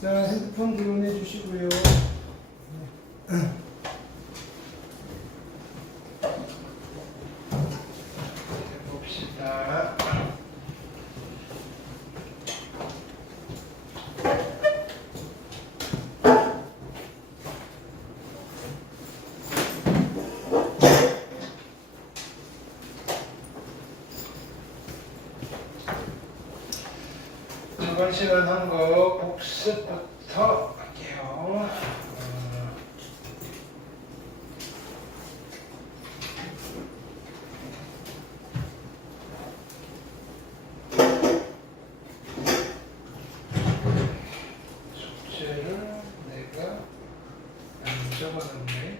자, 핸드폰 들어내 주시고요. 봅시다. 이번 시간 한 거 복습부터 할게요. 숙제를 내가 안 적어놨네.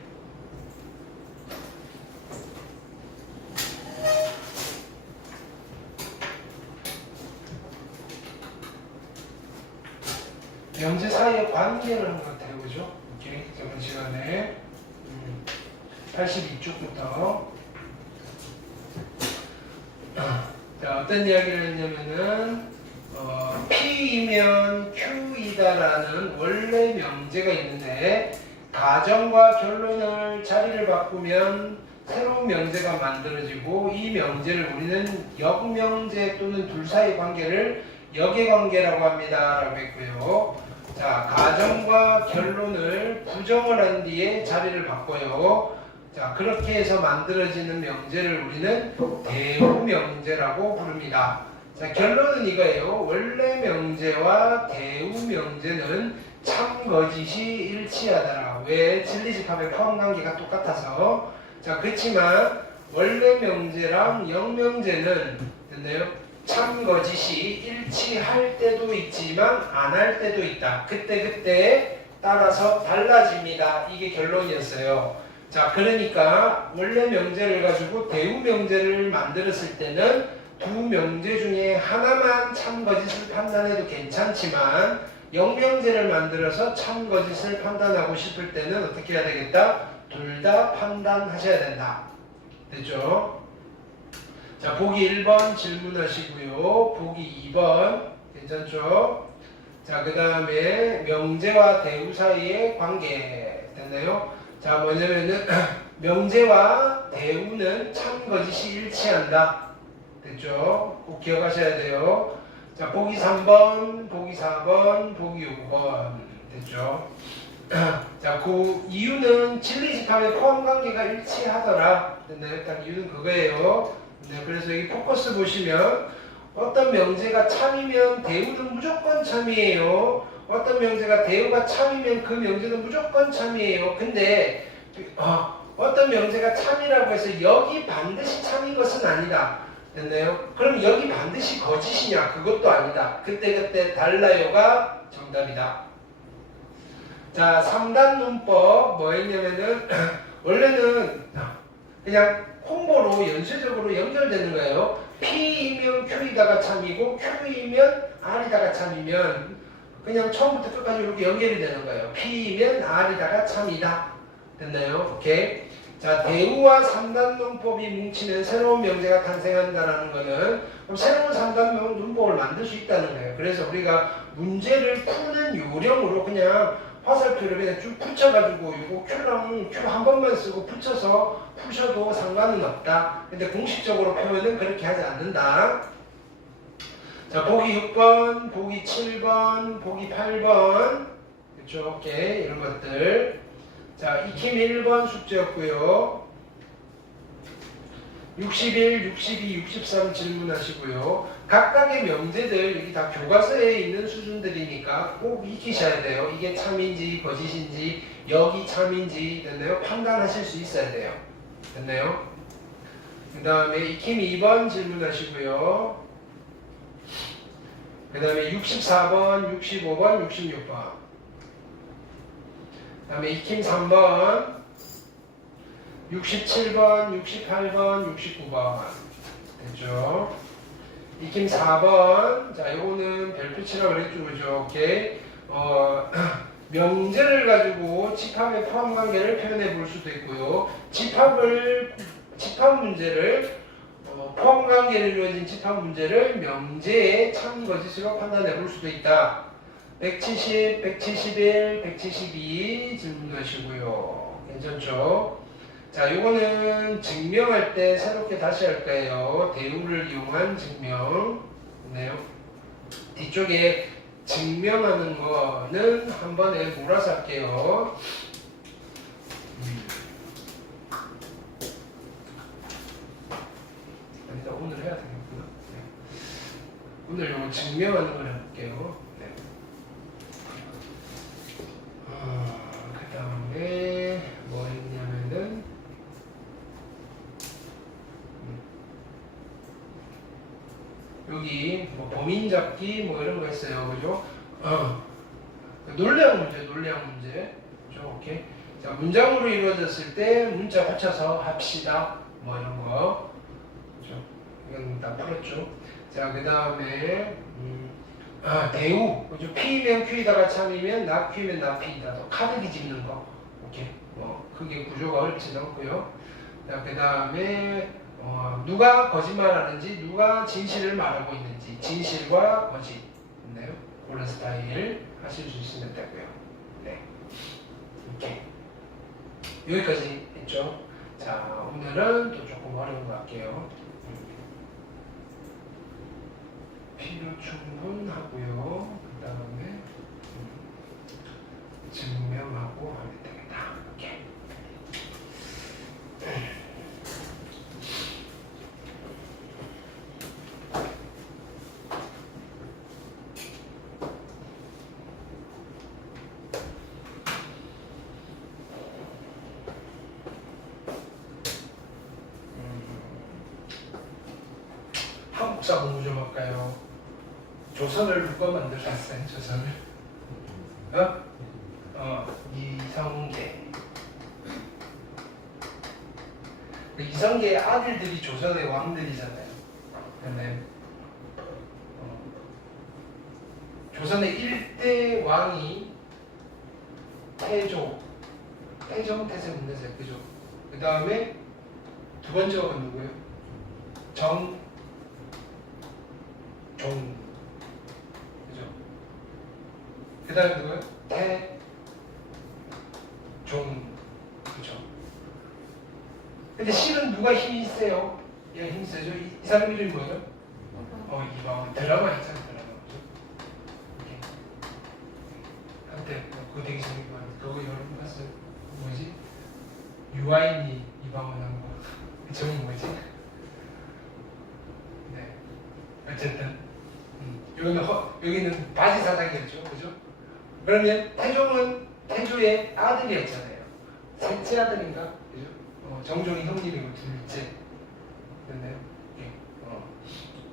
명제 사이의 관계를 한 것 같아요. 그죠? 오케이. 저번 시간에 82쪽부터 자, 어떤 이야기를 했냐면은 P이면 Q이다라는 원래 명제가 있는데 가정과 결론을 자리를 바꾸면 새로운 명제가 만들어지고 이 명제를 우리는 역명제 또는 둘 사이의 관계를 역의 관계라고 합니다. 라고 했고요. 자, 가정과 결론을 부정을 한 뒤에 자리를 바꿔요. 자, 그렇게 해서 만들어지는 명제를 우리는 대우명제라고 부릅니다. 자, 결론은 이거예요. 원래 명제와 대우명제는 참 거짓이 일치하더라. 왜? 진리집합의 포함관계가 똑같아서. 자, 그렇지만 원래 명제랑 역명제는 됐나요? 참 거짓이 일치할 때도 있지만 안 할 때도 있다. 그때 따라서 달라집니다. 이게 결론이었어요. 자, 그러니까 원래 명제를 가지고 대우 명제를 만들었을 때는 두 명제 중에 하나만 참 거짓을 판단해도 괜찮지만 역명제를 만들어서 참 거짓을 판단하고 싶을 때는 어떻게 해야 되겠다? 둘 다 판단하셔야 된다. 됐죠? 자, 보기 1번 질문하시고요. 보기 2번 괜찮죠? 자, 그 다음에 명제와 대우 사이의 관계 됐나요? 자, 뭐냐면은 명제와 대우는 참 거짓이 일치한다. 됐죠? 꼭 기억하셔야 돼요. 자, 보기 3번, 보기 4번, 보기 5번 됐죠? 자, 그 이유는 진리집합의 포함관계가 일치하더라. 됐나요? 딱 이유는 그거예요. 네, 그래서 여기 포커스 보시면 어떤 명제가 참이면 대우는 무조건 참이에요. 어떤 명제가 대우가 참이면 그 명제는 무조건 참이에요. 근데 어떤 명제가 참이라고 해서 여기 반드시 참인 것은 아니다. 됐나요? 그럼 여기 반드시 거짓이냐? 그것도 아니다. 그때 달라요가 정답이다. 자, 3단 문법 뭐 했냐면은 원래는 그냥 콤보로 연쇄적으로 연결되는 거예요. P이면 Q이다가 참이고 Q이면 R이다가 참이면 그냥 처음부터 끝까지 이렇게 연결이 되는 거예요. P이면 R이다가 참이다. 됐나요? 오케이. 자, 대우와 3단 문법이 뭉치면 새로운 명제가 탄생한다는 거는 그럼 새로운 3단 문법을 만들 수 있다는 거예요. 그래서 우리가 문제를 푸는 요령으로 그냥 화살표를 그냥 쭉 붙여가지고 이거 Q랑 Q 한 번만 쓰고 붙여서 푸셔도 상관은 없다. 근데 공식적으로 표현은 그렇게 하지 않는다. 자, 보기 6번, 보기 7번, 보기 8번 그렇죠? 오케이. 이런 것들. 자, 익힘 1번 숙제였고요. 61, 62, 63 질문하시고요. 각각의 명제들 여기 다 교과서에 있는 수준들이니까 꼭 익히셔야 돼요. 이게 참인지 거짓인지 여기 참인지 됐나요? 판단하실 수 있어야 돼요. 됐나요? 그 다음에 익힘 2번 질문하시고요. 그 다음에 64번, 65번, 66번 그 다음에 익힘 3번 67번, 68번, 69번 됐죠? 익힘 4번 자, 요거는 별표 치라고 그랬죠, 그죠? 오케이. 명제를 가지고 집합의 포함관계를 표현해 볼 수도 있고요. 집합 문제를 포함관계로 이루어진 집합 문제를 명제의 참 거짓으로 판단해 볼 수도 있다. 170, 171, 172 질문하시고요. 괜찮죠? 자, 요거는 증명할 때 새롭게 다시 할 거예요. 대우를 이용한 증명. 네요. 뒤쪽에 증명하는 거는 한 번에 몰아서 할게요. 일단 오늘 해야 되겠구나. 네. 오늘 요거 증명하는 걸 해볼게요. 네. 그 다음에 뭐 했냐면은 여기 뭐 범인 잡기 뭐 이런 거 했어요. 그죠? 논리학 문제, 그죠? 오케이. 자, 문장으로 이루어졌을 때 문자 붙여서 합시다. 뭐 이런 거. 그죠? 이건 다 풀었죠. 자, 그 다음에 대우. 그죠? P면 Q이다가 참이면 나 Q면 나 P이다. 또 카드 뒤집는 거. 오케이. 뭐 크게 구조가 어렵진 않고요. 자, 그 다음에 누가 거짓말하는지, 누가 진실을 말하고 있는지, 진실과 거짓, 있나요? 그런 스타일 하실 수 있으면 되고요. 네, 이렇게 여기까지 했죠. 자, 오늘은 또 조금 어려운 거 할게요. 필요 충분하고요. 그 다음에 증명하고 하면 되겠다. 오케이. 한국사 공부 좀 할까요? 조선을 누가 만들었어요? 조선을? 이성계. 이성계의 아들들이 조선의 왕들이잖아요. 근데 조선의 1대 왕이 태종, 태세문대세, 그죠? 그 다음에 두 번째가 누구예요? 정종, 그죠? 그 다음에 누구예요? 태종, 그죠? 근데 실은 누가 힘이 세요? 얘가 힘이 세죠? 이 사람 이름이 뭐예요? 이방원. 드라마 있잖아요, 드라마. 그죠? 이렇게. 한때 그거 되게 재밌게 봤는데 그거 여러분 봤어요? 뭐지? 유아인이 이방원 한 거. 그 제목 뭐지? 네. 어쨌든 여기는 바지 사장이었죠, 그죠? 그러면 태종은 태조의 아들이었잖아요. 셋째 아들인가, 그죠? 정종이 형님이고 둘째. 됐나요? 예.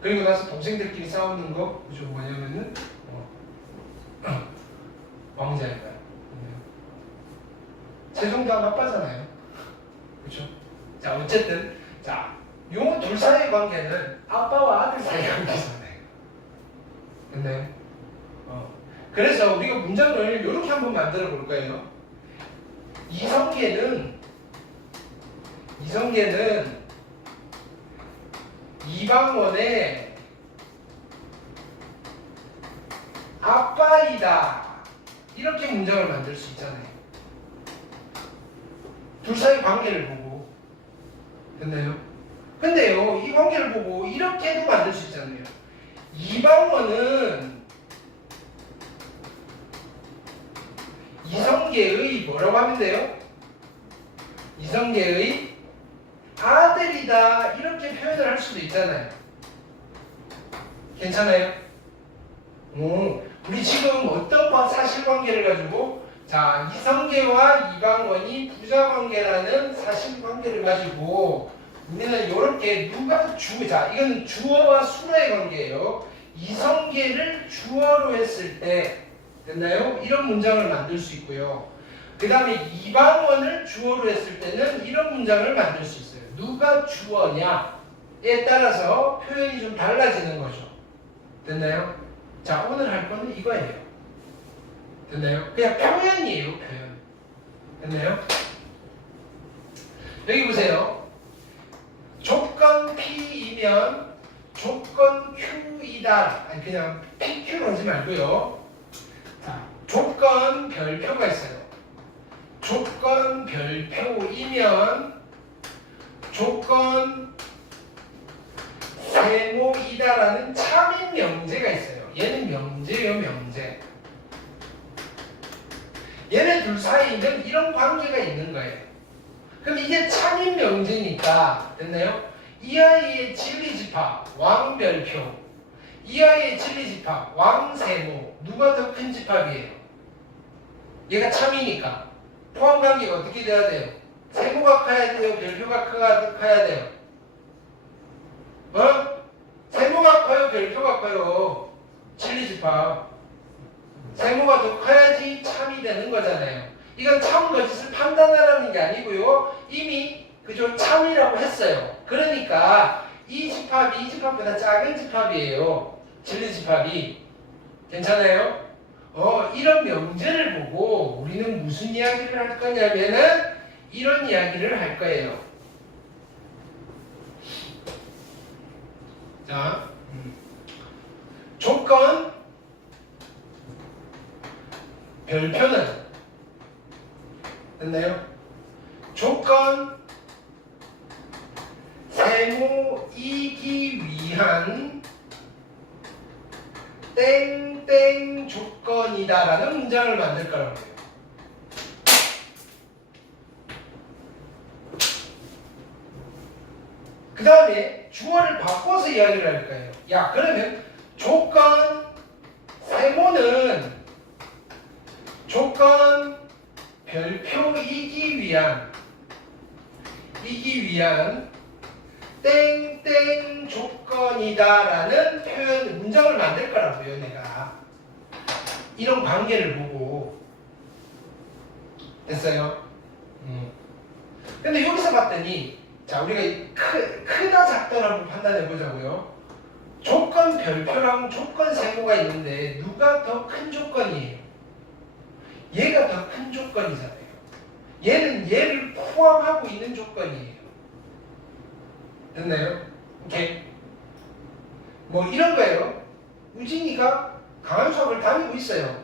그리고 나서 동생들끼리 싸우는 거, 그죠? 뭐냐면은 왕자인가요? 세종도 아빠잖아요. 그렇죠? 자, 어쨌든 요 둘 사이의 관계는 아빠와 아들 사이의 관계잖아요. 됐나요? 그래서 우리가 문장을 이렇게 한번 만들어 볼 거예요. 이성계는 이방원의 아빠이다. 이렇게 문장을 만들 수 있잖아요. 둘 사이 관계를 보고. 됐나요? 근데요, 이 관계를 보고 이렇게도 만들 수 있잖아요. 이방원은 이성계의 뭐라고 하면 돼요? 이성계의 아들이다. 이렇게 표현을 할 수도 있잖아요. 괜찮아요? 우리 지금 어떤 사실관계를 가지고 이성계와 이방원이 부자관계라는 사실관계를 가지고 우리는 이렇게 누가 이거는 주어와 수어의 관계예요. 이성계를 주어로 했을 때 됐나요? 이런 문장을 만들 수 있고요. 그 다음에 이방원을 주어로 했을 때는 이런 문장을 만들 수 있어요. 누가 주어냐에 따라서 표현이 좀 달라지는 거죠. 됐나요? 자, 오늘 할 거는 이거예요. 됐나요? 그냥 표현이에요, 표현. 됐나요? 여기 보세요. 조건 P이면 조건 Q이다. 아니, 그냥 PQ로 하지 말고요. 조건 별표가 있어요. 조건 별표이면 조건 세모이다라는 참인 명제가 있어요. 얘는 명제예요, 명제. 얘네 둘 사이에는 이런 관계가 있는 거예요. 그럼 이게 참인 명제니까 됐나요? 이 아이의 진리집합 왕별표, 이 아이의 진리집합 왕세모, 누가 더 큰 집합이에요? 얘가 참이니까 포함관계가 어떻게 돼야 돼요? 세모가 커야 돼요? 별표가 커야 돼요? 세모가 커요? 별표가 커요? 진리집합 세모가 더 커야지 참이 되는 거잖아요. 이건 참 거짓을 판단하라는 게 아니고요. 이미 그죠? 참이라고 했어요. 그러니까 이 집합이 이 집합보다 작은 집합이에요. 진리집합이. 괜찮아요? 이런 명제를 보고 우리는 무슨 이야기를 할 거냐면은 이런 이야기를 할 거예요. 자, 조건 별표는 됐나요? 조건 세모이기 위한 땡땡 조건이다라는 문장을 만들 거라고 해요. 그 다음에 주어를 바꿔서 이야기를 할 거예요. 야, 그러면 조건 세모는 조건 별표이기 위한 땡땡 조건이다라는 표현 문장을 만들 거라고요. 내가 이런 관계를 보고 됐어요. 근데 여기서 봤더니 자, 우리가 크다 작다를 한번 판단해 보자고요. 조건 별표랑 조건 세모가 있는데 누가 더 큰 조건이에요? 얘가 더 큰 조건이잖아요. 얘는 얘를 포함하고 있는 조건이에요. 됐나요? 오케이. 뭐 이런 거예요. 우진이가 강한 수학을 다니고 있어요.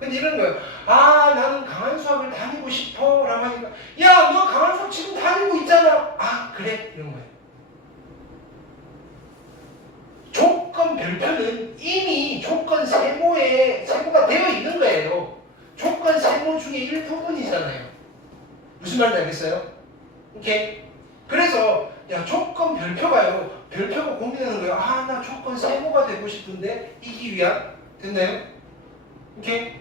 근데 이런 거예요. 아, 나는 강한 수학을 다니고 싶어 라고 하니까 야, 너 강한 수학 지금 다니고 있잖아. 아, 그래? 이런 거예요. 조건 별표는 이미 조건 세모가 되어 있는 거예요. 조건 세모 중에 일부분이잖아요. 무슨 말인지 알겠어요? 오케이. 그래서 야, 조건 별표가요. 별표가 고민하는 거예요. 아, 나 조건 세모가 되고 싶은데 이기 위한 됐나요? 오케이.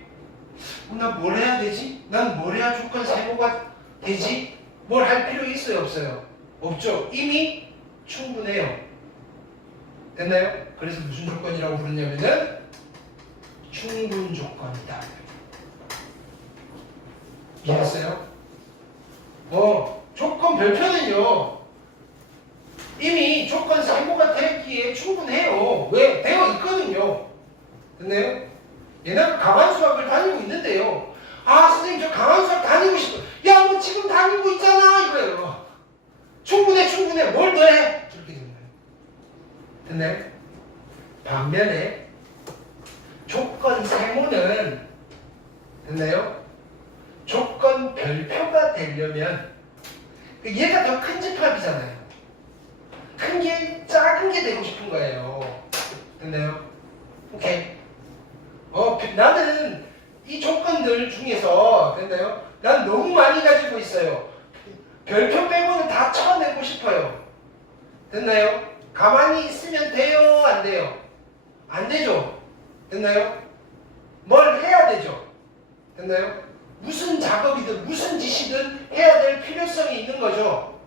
나 뭘 해야 되지? 난 뭘 해야 조건 세모가 되지? 뭘 할 필요 있어요? 없어요? 없죠. 이미 충분해요. 됐나요? 그래서 무슨 조건이라고 부르냐면은 충분 조건이다. 이해했어요? 조건 별표는요 이미 조건 세모가 되기에 충분해요. 왜? 되어 있거든요. 됐나요? 얘는 강한 수학을 다니고 있는데요. 아, 선생님 저 강한 수학 다니고 싶어. 야, 너 지금 다니고 있잖아 이거예요. 충분해. 뭘 더 해? 이렇게 되는 거예요. 됐나요? 반면에 조건 세모는 됐나요? 조건 별표가 되려면 얘가 더 큰 집합이잖아요. 큰 게 작은 게 되고 싶은 거예요. 됐나요? 오케이. 나는 이 조건들 중에서 됐나요? 난 너무 많이 가지고 있어요. 별표 빼고는 다 쳐내고 싶어요. 됐나요? 가만히 있으면 돼요? 안 돼요? 안 되죠? 됐나요? 뭘 해야 되죠? 됐나요? 무슨 작업이든 무슨 지시든 해야 될 필요성이 있는 거죠.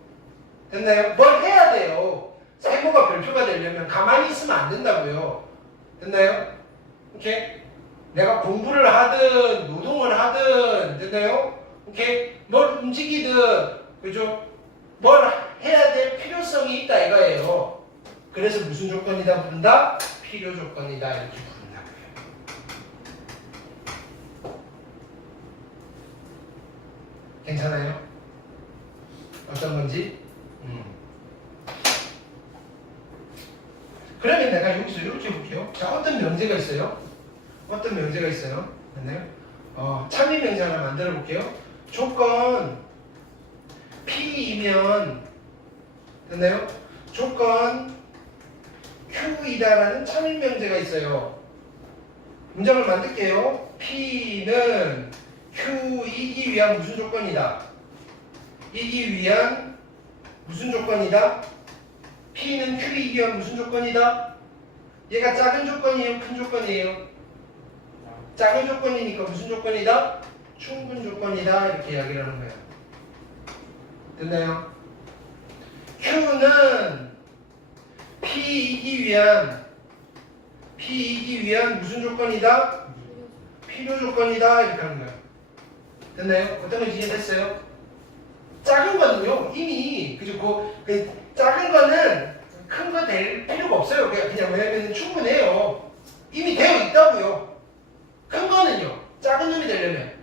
됐나요? 뭘 해야 돼요? 세모가 별표가 되려면 가만히 있으면 안 된다고요. 됐나요? 오케이? 내가 공부를 하든 노동을 하든 됐나요? 오케이? 뭘 움직이든 그죠? 뭘 해야 될 필요성이 있다 이거예요. 그래서 무슨 조건이다 부른다? 필요 조건이다 이렇게 부른다고요. 괜찮아요? 어떤 건지? 그러면 내가 여기서 이렇게 볼게요. 자, 어떤 명제가 있어요? 맞나요? 참인 명제 하나 만들어 볼게요. 조건 P이면 됐나요? 조건 Q이다라는 참인 명제가 있어요. 문장을 만들게요. P는 Q이기 위한 무슨 조건이다? 이기 위한 무슨 조건이다? P는 Q이기 위한 무슨 조건이다? 얘가 작은 조건이에요? 큰 조건이에요? 작은 조건이니까 무슨 조건이다? 충분 조건이다. 이렇게 이야기를 하는 거예요. 됐나요? Q는 P이기 위한 무슨 조건이다? 필요 조건이다. 이렇게 하는 거예요. 됐나요? 어떤 건지 이해됐어요? 작은 거는요, 이미, 그죠? 그 작은 거는 큰 거 될 필요가 없어요. 그냥 왜냐면 충분해요. 이미 되어 있다고요. 큰 거는요, 작은 놈이 되려면,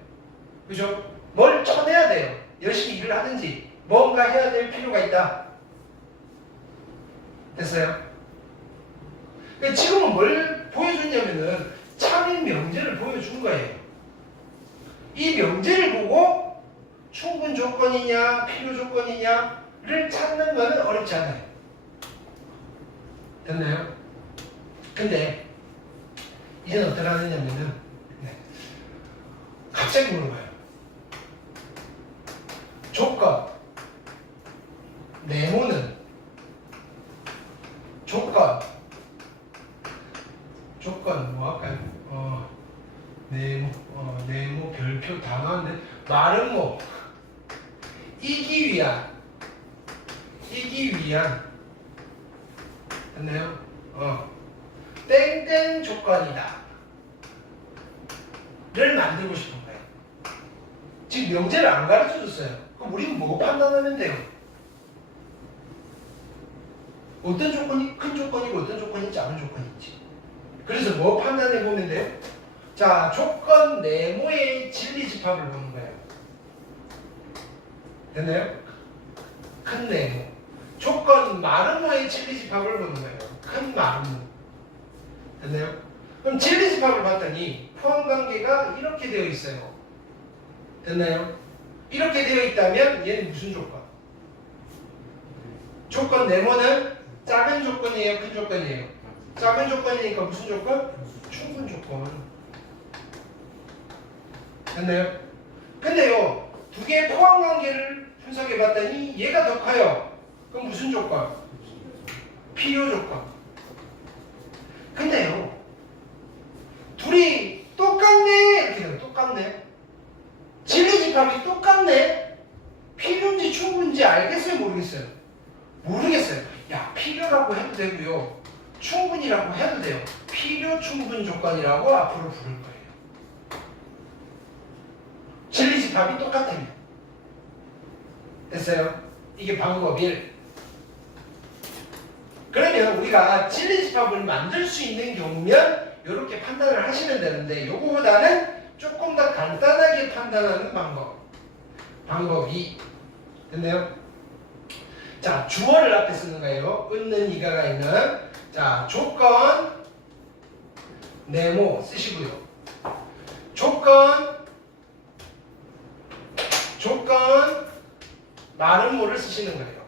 그죠? 뭘 쳐내야 돼요. 열심히 일을 하든지, 뭔가 해야 될 필요가 있다. 됐어요? 그러니까 지금은 뭘 보여줬냐면은, 참인 명제를 보여준 거예요. 이 명제를 보고, 충분 조건이냐, 필요 조건이냐를 찾는 거는 어렵지 않아요. 됐나요? 근데 이제는 어떻게 하느냐면은 갑자기 물어봐요. 조건 네모는 조건 뭐 할까요? 네모 별표 다 나왔는데 말은 뭐 이기 위한 됐나요? 땡땡 조건이다 를 만들고 싶은 거예요. 지금 명제를 안 가르쳐 줬어요. 그럼 우리는 뭐 판단하면 돼요? 어떤 조건이 큰 조건이고 어떤 조건이 작은 조건인지. 그래서 뭐 판단해 보면 돼요? 자, 조건 네모의 진리집합을 보는 거예요. 됐나요? 큰 네모. 조건 마르모의 진리집합을 보는 거예요. 큰 마르모. 됐나요? 그럼 진리집합을 봤더니 포함관계가 이렇게 되어 있어요. 됐나요? 이렇게 되어 있다면 얘는 무슨 조건? 조건 네모는 작은 조건이에요? 큰 조건이에요? 작은 조건이니까 무슨 조건? 충분 조건. 됐나요? 근데요, 두 개의 포함관계를 분석해 봤더니 얘가 더 커요. 그럼 무슨 조건? 필요 조건. 근데요, 둘이 똑같네 이렇게 되면 똑같네. 진리집합이 똑같네. 필요인지 충분인지 알겠어요? 모르겠어요? 모르겠어요. 야, 필요라고 해도 되고요, 충분이라고 해도 돼요. 필요 충분 조건이라고 앞으로 부를 거예요. 진리집합이 똑같으면. 됐어요? 이게 방법 1. 그러면 우리가 진리집합을 만들 수 있는 경우면 이렇게 판단을 하시면 되는데, 요거보다는 조금 더 간단하게 판단하는 방법 2. 됐나요? 자, 주어를 앞에 쓰는 거예요. 있는 이가가 있는. 자, 조건 네모 쓰시고요. 조건 마름모를 쓰시는 거예요.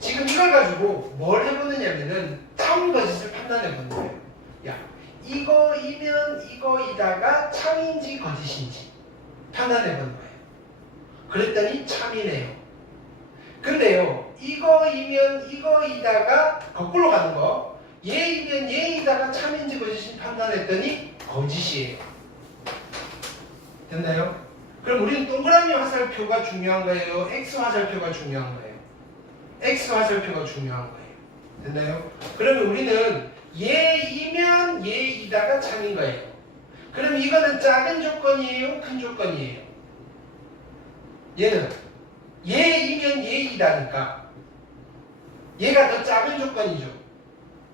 지금 이걸 가지고 뭘 해보느냐면은 참 거짓을 판단해 보는 거예요. 야, 이거이면 이거이다가 참인지 거짓인지 판단해 보는 거예요. 그랬더니 참이네요. 근데요, 이거이면 이거이다가 거꾸로 가는 거, 얘이면 얘이다가 참인지 거짓인지 판단했더니 거짓이에요. 됐나요? 그럼 우리는 동그라미 화살표가 중요한 거예요? X 화살표가 중요한 거예요? X 화살표가 중요한 거예요. 됐나요? 그러면 우리는 얘이면 얘이다가 참인 거예요. 그럼 이거는 작은 조건이에요? 큰 조건이에요? 얘는 얘이면 얘이다니까 얘가 더 작은 조건이죠.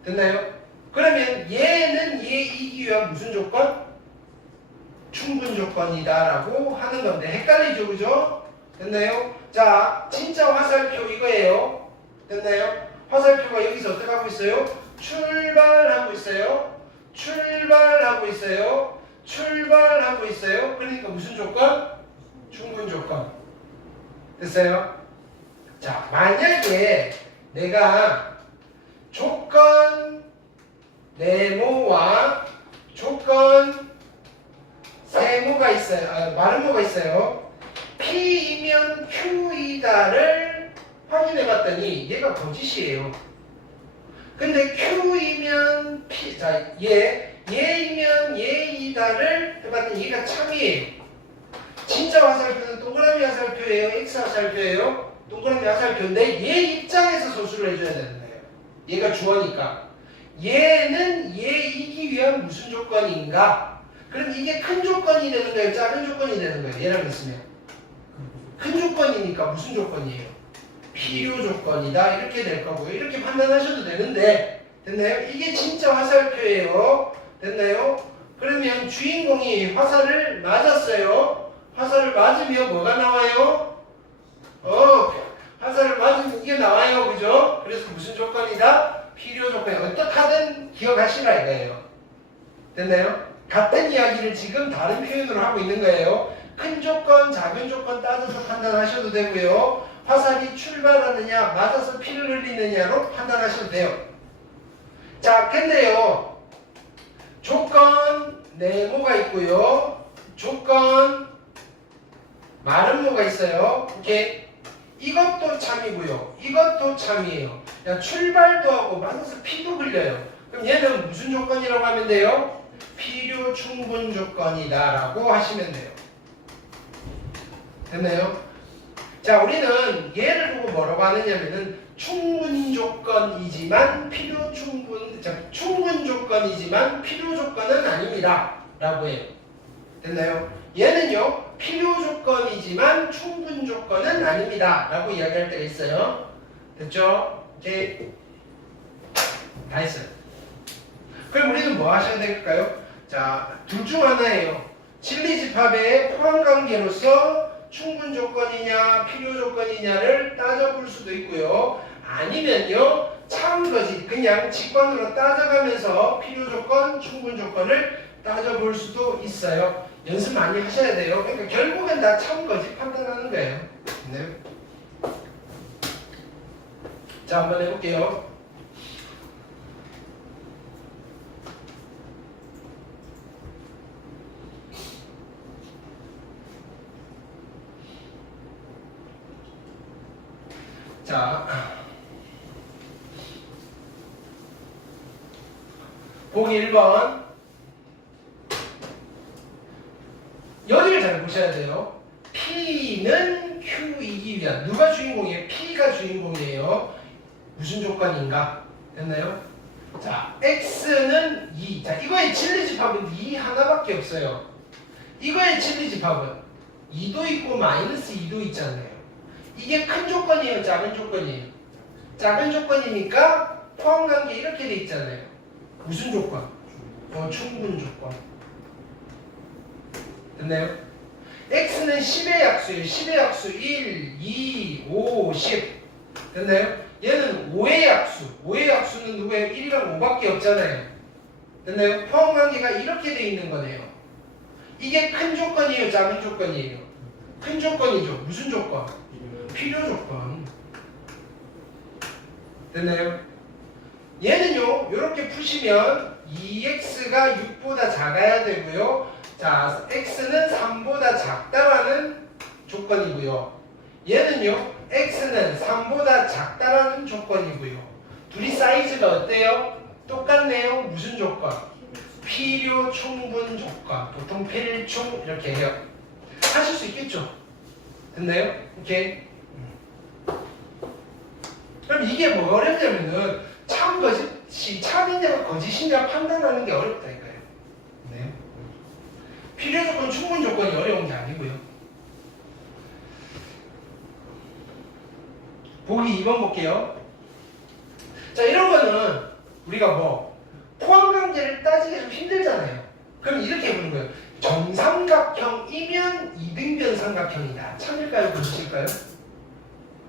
됐나요? 그러면 얘는 얘이기 위한 무슨 조건? 충분 조건이다 라고 하는 건데 헷갈리죠, 그죠? 됐나요? 자, 진짜 화살표 이거예요. 됐나요? 화살표가 여기서 어떻게 하고 있어요? 출발하고 있어요. 출발하고 있어요. 출발하고 있어요. 그러니까 무슨 조건? 충분 조건. 됐어요? 자, 만약에 내가 조건 네모와 조건 세모가 있어요. 마름모가 있어요. P이면 Q이다를 확인해 봤더니 얘가 거짓이에요. 근데 Q이면 P, 자, 얘이면 얘이다를 해봤더니 얘가 참이에요. 진짜 화살표는 동그라미 화살표예요? X 화살표예요? 동그라미 화살표인데 얘 입장에서 소수를 해줘야 되는 거예요. 얘가 주어니까. 얘는 얘이기 위한 무슨 조건인가? 그럼 이게 큰 조건이 되는 거예요? 작은 조건이 되는 거예요? 얘랑 있으면. 큰 조건이니까 무슨 조건이에요? 필요 조건이다. 이렇게 될 거고요. 이렇게 판단하셔도 되는데 됐나요? 이게 진짜 화살표예요. 됐나요? 그러면 주인공이 화살을 맞았어요. 화살을 맞으면 뭐가 나와요? 화살을 맞으면 이게 나와요. 그죠? 그래서 무슨 조건이다? 필요 조건이 어떻게 하든 기억하시라 이거예요. 됐나요? 같은 이야기를 지금 다른 표현으로 하고 있는 거예요. 큰 조건, 작은 조건 따져서 판단하셔도 되고요. 화살이 출발하느냐, 맞아서 피를 흘리느냐로 판단하셔도 돼요. 자, 근데요. 조건 네모가 있고요. 조건 마름모가 있어요. 오케이. 이것도 참이고요. 이것도 참이에요. 야, 출발도 하고 맞아서 피도 흘려요. 그럼 얘는 무슨 조건이라고 하면 돼요? 필요 충분 조건이다 라고 하시면 돼요. 됐나요? 자, 우리는 얘를 보고 뭐라고 하느냐면은 충분 조건이지만 필요 충분, 자, 충분 조건이지만 필요 조건은 아닙니다 라고 해요. 됐나요? 얘는요, 필요 조건이지만 충분 조건은 아닙니다 라고 이야기할 때가 있어요. 됐죠? 오케이. 다 했어요. 그럼 우리는 뭐 하셔야 될까요? 자, 둘 중 하나예요. 진리집합의 포함관계로서 충분 조건이냐 필요 조건이냐를 따져볼 수도 있고요. 아니면요, 참거짓 그냥 직관으로 따져가면서 필요 조건, 충분 조건을 따져볼 수도 있어요. 연습 많이 하셔야 돼요. 그러니까 결국엔 다 참거짓 판단하는 거예요. 네. 자, 한번 해볼게요. 자, 보기 1번. 여기를 잘 보셔야 돼요. P는 Q이기 위한, 누가 주인공이에요? P가 주인공이에요. 무슨 조건인가? 됐나요? 자, X는 2. 자, 이거의 진리집합은 2 하나밖에 없어요. 이거의 진리집합은 2도 있고 마이너스 2도 있잖아요. 이게 큰 조건이에요? 작은 조건이에요? 작은 조건이니까 포함관계 이렇게 돼 있잖아요. 무슨 조건? 충분 조건. 됐나요? X는 10의 약수예요. 10의 약수 1, 2, 5, 10. 됐나요? 얘는 5의 약수. 5의 약수는 누구예요? 1이랑 5밖에 없잖아요. 됐나요? 포함관계가 이렇게 돼 있는 거네요. 이게 큰 조건이에요? 작은 조건이에요? 큰 조건이죠. 무슨 조건? 필요 조건. 됐나요? 얘는요, 이렇게 푸시면 2x가 6보다 작아야 되고요. 자, x는 3보다 작다라는 조건이고요. 얘는요, x는 3보다 작다라는 조건이고요. 둘이 사이즈가 어때요? 똑같네요. 무슨 조건? 필요 충분 조건. 보통 필충 이렇게 해요. 하실 수 있겠죠? 됐나요? 오케이. 그럼 이게 뭐 어렵냐면은 참거짓이 참이냐 거짓이냐 판단하는 게 어렵다 이거예요. 네. 필요 조건, 충분 조건이 어려운 게 아니고요. 보기 2번 볼게요. 자, 이런 거는 우리가 뭐 포함관계를 따지기 좀 힘들잖아요. 그럼 이렇게 해보는 거예요. 정삼각형이면 이등변 삼각형이다. 참일까요? 거짓일까요?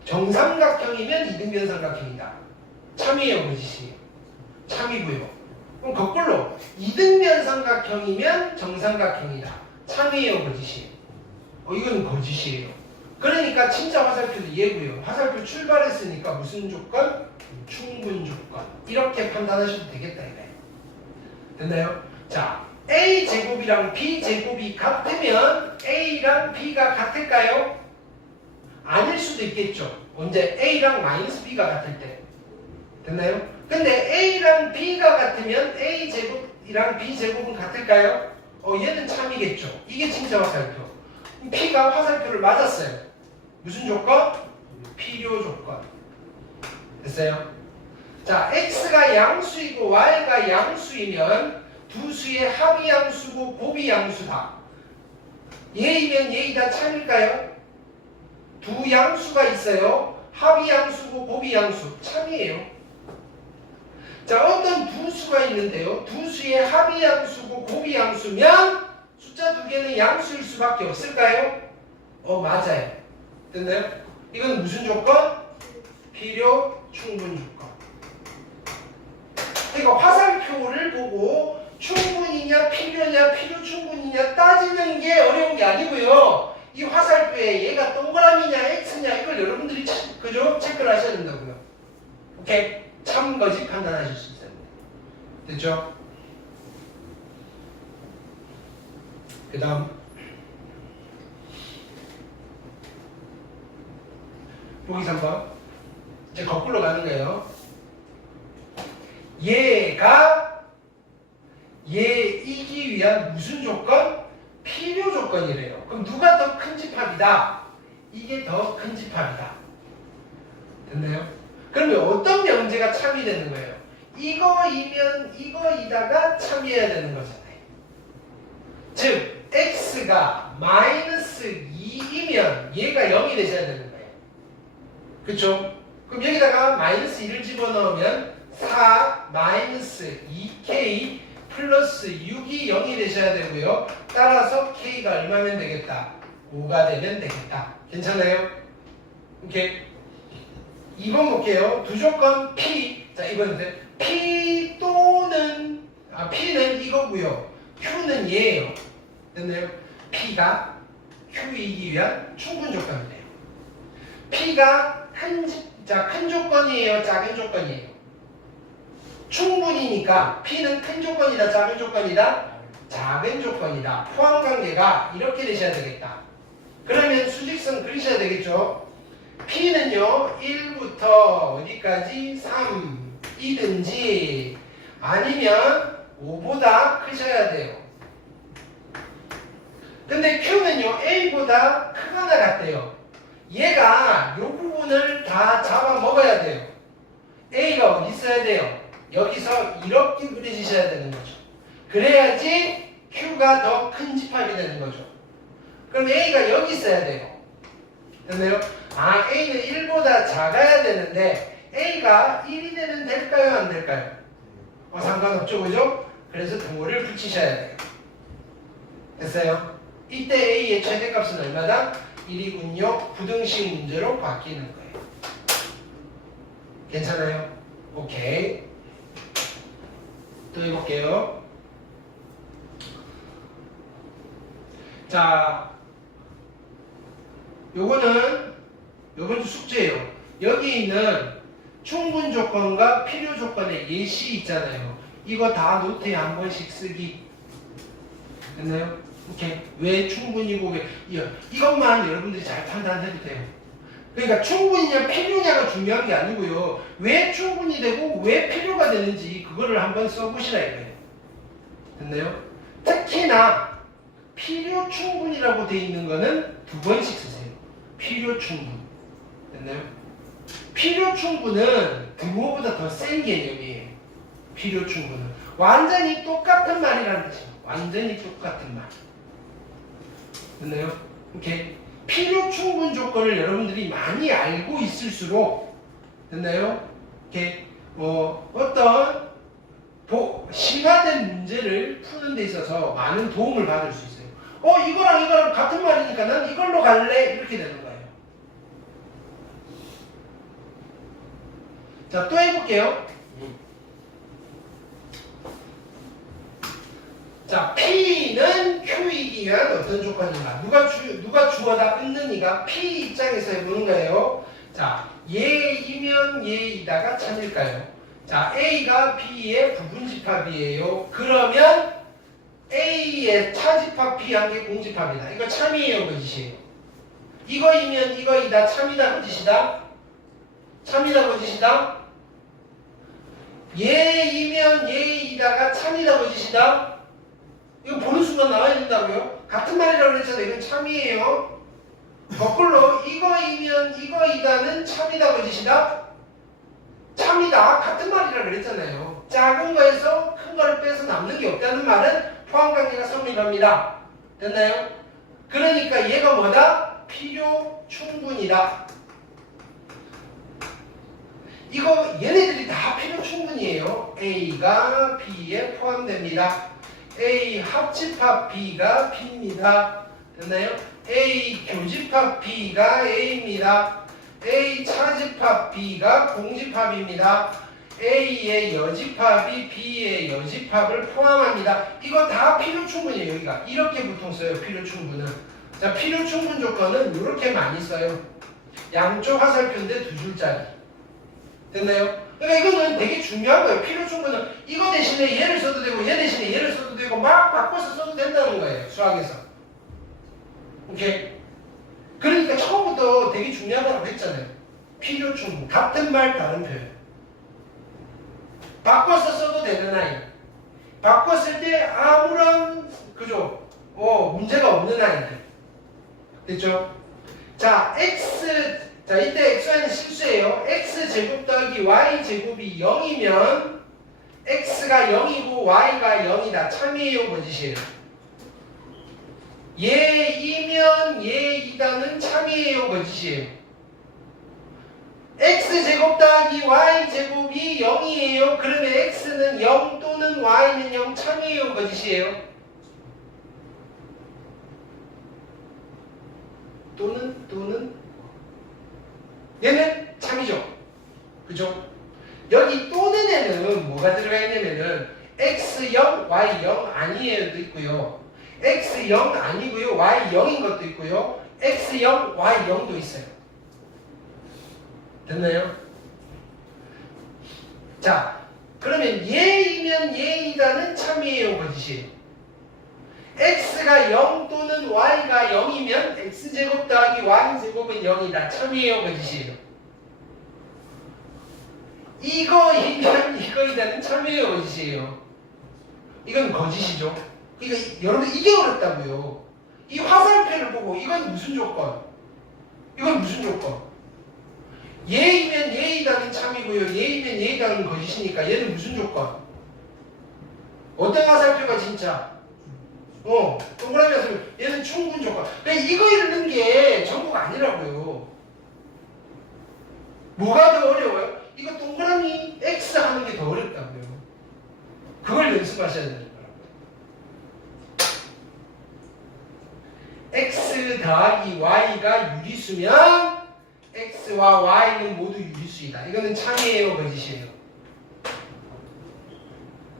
정삼각형이면 이등변 삼각형이다. 참이에요, 거짓이에요? 참이고요. 그럼 거꾸로 이등변 삼각형이면 정삼각형이다. 참이에요, 거짓이에요? 이건 거짓이에요. 그러니까 진짜 화살표도 얘고요. 화살표 출발했으니까 무슨 조건? 충분 조건. 이렇게 판단하셔도 되겠다 이거예요. 됐나요? 자, A 제곱이랑 B 제곱이 같으면 A랑 B가 같을까요? 아닐 수도 있겠죠. 언제? A랑 마이너스 B가 같을 때. 됐나요? 근데 A랑 B가 같으면 A 제곱이랑 B 제곱은 같을까요? 얘는 참이겠죠. 이게 진짜 화살표. P가 화살표를 맞았어요. 무슨 조건? 필요 조건. 됐어요? 자, X가 양수이고 Y가 양수이면 두 수의 합이 양수고 곱이 양수다. 얘이면 얘이다 참일까요? 두 양수가 있어요. 합이 양수고 곱이 양수. 참이에요. 자, 어떤 두 수가 있는데요. 두 수의 합이 양수고 곱이 양수면 숫자 두 개는 양수일 수밖에 없을까요? 맞아요. 됐나요? 이건 무슨 조건? 필요 충분 조건. 그러니까 화살표를 보고 충분이냐 필요냐 필요 충분이냐 따지는 게 어려운 게 아니고요. 이 화살표에 얘가 동그라미냐 X냐 이걸 여러분들이 그죠? 체크를 하셔야 된다고요. 오케이? 참 거짓 판단하실 수 있어요. 됐죠? 그 다음 보기 3번. 이제 거꾸로 가는 거예요. 얘가 얘이기 위한 무슨 조건? 필요 조건이래요. 그럼 누가 더 큰 집합이다? 이게 더 큰 집합이다. 됐나요? 그러면 어떤 명제가 참이 되는 거예요? 이거이면 이거이다가 참이어야 되는 거잖아요. 즉 x가 마이너스 2이면 얘가 0이 되셔야 되는 거예요. 그쵸? 그럼 여기다가 마이너스 1을 집어넣으면 4 마이너스 2k 플러스 6이 0이 되셔야 되고요. 따라서 k가 얼마면 되겠다? 5가 되면 되겠다. 괜찮아요? 오케이. 2번 볼게요. 두 조건 P. 자, 이번에 P 또는 P는 이거고요. Q는 얘예요. 됐나요? P가 Q이기 위한 충분 조건이래요. P가 큰 조건이에요? 작은 조건이에요? 충분이니까 P는 큰 조건이다? 작은 조건이다? 작은 조건이다. 포함관계가 이렇게 되셔야 되겠다. 그러면 수직선 그리셔야 되겠죠? P는요 1부터 어디까지 3이든지 아니면 5보다 크셔야 돼요. 근데 Q는요 A보다 크거나 같대요. 얘가 이 부분을 다 잡아먹어야 돼요. A가 어디 있어야 돼요? 여기서 이렇게 그려지셔야 되는 거죠. 그래야지 Q가 더 큰 집합이 되는 거죠. 그럼 A가 여기 있어야 돼요. 됐나요? A는 1보다 작아야 되는데 A가 1이 되면 될까요? 안 될까요? 상관없죠. 그죠? 그래서 등호를 붙이셔야 돼요. 됐어요? 이때 A의 최대값은 얼마다? 1이군요. 부등식 문제로 바뀌는 거예요. 괜찮아요? 오케이. 또 해볼게요. 자, 요거는 요번 주 숙제예요. 여기 있는 충분 조건과 필요 조건의 예시 있잖아요. 이거 다 노트에 한 번씩 쓰기. 됐나요? 오케이. 왜 충분이고 왜 이것만 여러분들이 잘 판단해도 돼요. 그러니까 충분이냐 필요냐가 중요한 게 아니고요. 왜 충분이 되고 왜 필요가 되는지 그거를 한번 써보시라 이거예요. 됐나요? 특히나 필요 충분이라고 돼 있는 거는 2번씩 쓰세요. 필요 충분. 됐나요? 필요 충분은 등호보다 더 센 개념이에요. 필요 충분은 완전히 똑같은 말이라는 뜻이에요. 완전히 똑같은 말. 됐나요? 오케이. 필요 충분 조건을 여러분들이 많이 알고 있을수록 됐나요? 오케이. 어떤 심화된 문제를 푸는 데 있어서 많은 도움을 받을 수 있어요. 이거랑 같은 말이니까 난 이걸로 갈래 이렇게 되는 거예요. 자, 또 해볼게요. 자, P는 Q이기 위한 어떤 조건인가? 누가 주어다 끊는 이가 P 입장에서 해보는 거예요. 자, 얘이면 얘이다가 참일까요? 자, A가 B의 부분집합이에요. 그러면 A의 차집합 B 한 개 공집합이다. 이거 참이에요, 거짓이에요? 이거이면 이거이다. 참이다, 거짓이다? 참이다, 거짓이다? 얘이면 얘이다가 참이다, 거짓이다? 이거 보는 순간 나와야 된다고요? 같은 말이라고 그랬잖아요. 이건 참이에요. 거꾸로 이거이면 이거이다는 참이다, 거짓이다? 참이다. 같은 말이라고 그랬잖아요. 작은 거에서 큰 거를 빼서 남는 게 없다는 말은 포함관계가 성립합니다. 됐나요? 그러니까 얘가 뭐다? 필요 충분이다. 이거 얘네들이 다 필요 충분이에요. A가 B에 포함됩니다. A 합집합 B가 B입니다. 됐나요? A 교집합 B가 A입니다. A 차집합 B가 공집합입니다. A의 여집합이 B의 여집합을 포함합니다. 이거 다 필요 충분이에요. 여기가 이렇게 보통 써요. 필요 충분은. 자, 필요 충분 조건은 이렇게 많이 써요. 양쪽 화살표인데 두 줄짜리. 됐나요? 그러니까 이거는 되게 중요한 거예요. 필요 충분은 이거 대신에 얘를 써도 되고 얘 대신에 얘를 써도 되고 막 바꿔서 써도 된다는 거예요. 수학에서. 오케이? 그러니까 처음부터 되게 중요하다고 했잖아요. 필요 충분. 같은 말 다른 표현. 바꿔서 써도 되는 아이. 바꿨을 때 아무런 그죠? 문제가 없는 아이들. 됐죠? 자, 자, 이때 xy는 실수예요. x제곱 더하기 y제곱이 0이면 x가 0이고 y가 0이다. 참이에요, 거짓이에요? 얘이면 얘이다는 참이에요, 거짓이에요? x제곱 더하기 y제곱이 0이에요. 그러면 x는 0 또는 y는 0 참이에요, 거짓이에요? 또는 얘는 참이죠. 그죠? 여기 또는에는 뭐가 들어가 있냐면은 x0, y0 아니에요도 있고요. x0 아니고요. y0인 것도 있고요. x0, y0도 있어요. 됐나요? 자, 그러면 얘이면 얘이다는 참이에요, 거짓이에요? x가 0 또는 y가 0이면 x제곱 더하기 y제곱은 0이다. 참이에요, 거짓이에요? 이거이면 이거이다는 참이에요, 거짓이에요? 이건 거짓이죠. 여러분 이게 어렵다고요. 이 화살표를 보고 이건 무슨 조건? 이건 무슨 조건? 얘이면 얘이다는 참이고요. 얘이면 얘이다는 거짓이니까 얘는 무슨 조건? 어떤 화살표가 진짜? 동그라미 화살표. 얘는 충분 조건. 그러니까 이거 읽는 게 전부가 아니라고요. 뭐가 더 어려워요? 이거 동그라미 X 하는 게 더 어렵다고요. 그걸 연습하셔야 되는 거라고요. X 더하기 Y가 유리수면 X와 Y는 모두 유리수이다. 이거는 참이에요, 거짓이에요?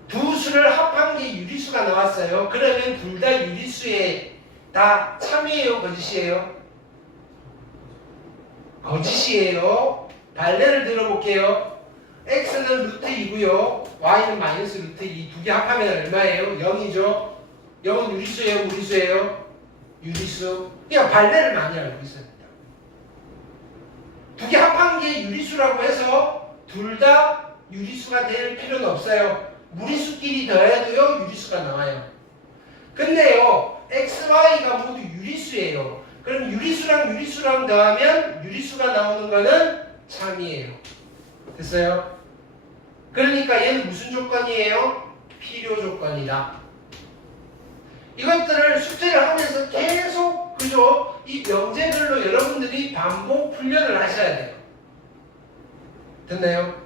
두 수를 합한 게 유리수가 나왔어요. 그러면 둘 다 유리수에 다 참이에요, 거짓이에요? 거짓이에요. 발레를 들어볼게요. x는 루트 2고요. y는 마이너스 루트 2. 두 개 합하면 얼마예요? 0이죠. 0은 유리수예요, 무리수예요? 유리수. 그러니까 발레를 많이 알고 있어야 된다. 두 개 합한 게 유리수라고 해서 둘 다 유리수가 될 필요는 없어요. 무리수끼리 더해도요, 유리수가 나와요. 근데요, x, y가 모두 유리수예요. 그럼 유리수랑 유리수랑 더하면 유리수가 나오는 거는 참이에요. 됐어요? 그러니까 얘는 무슨 조건이에요? 필요 조건이다. 이것들을 숙제를 하면서 계속 그죠? 이 명제별로 여러분들이 반복 훈련을 하셔야 돼요. 됐나요?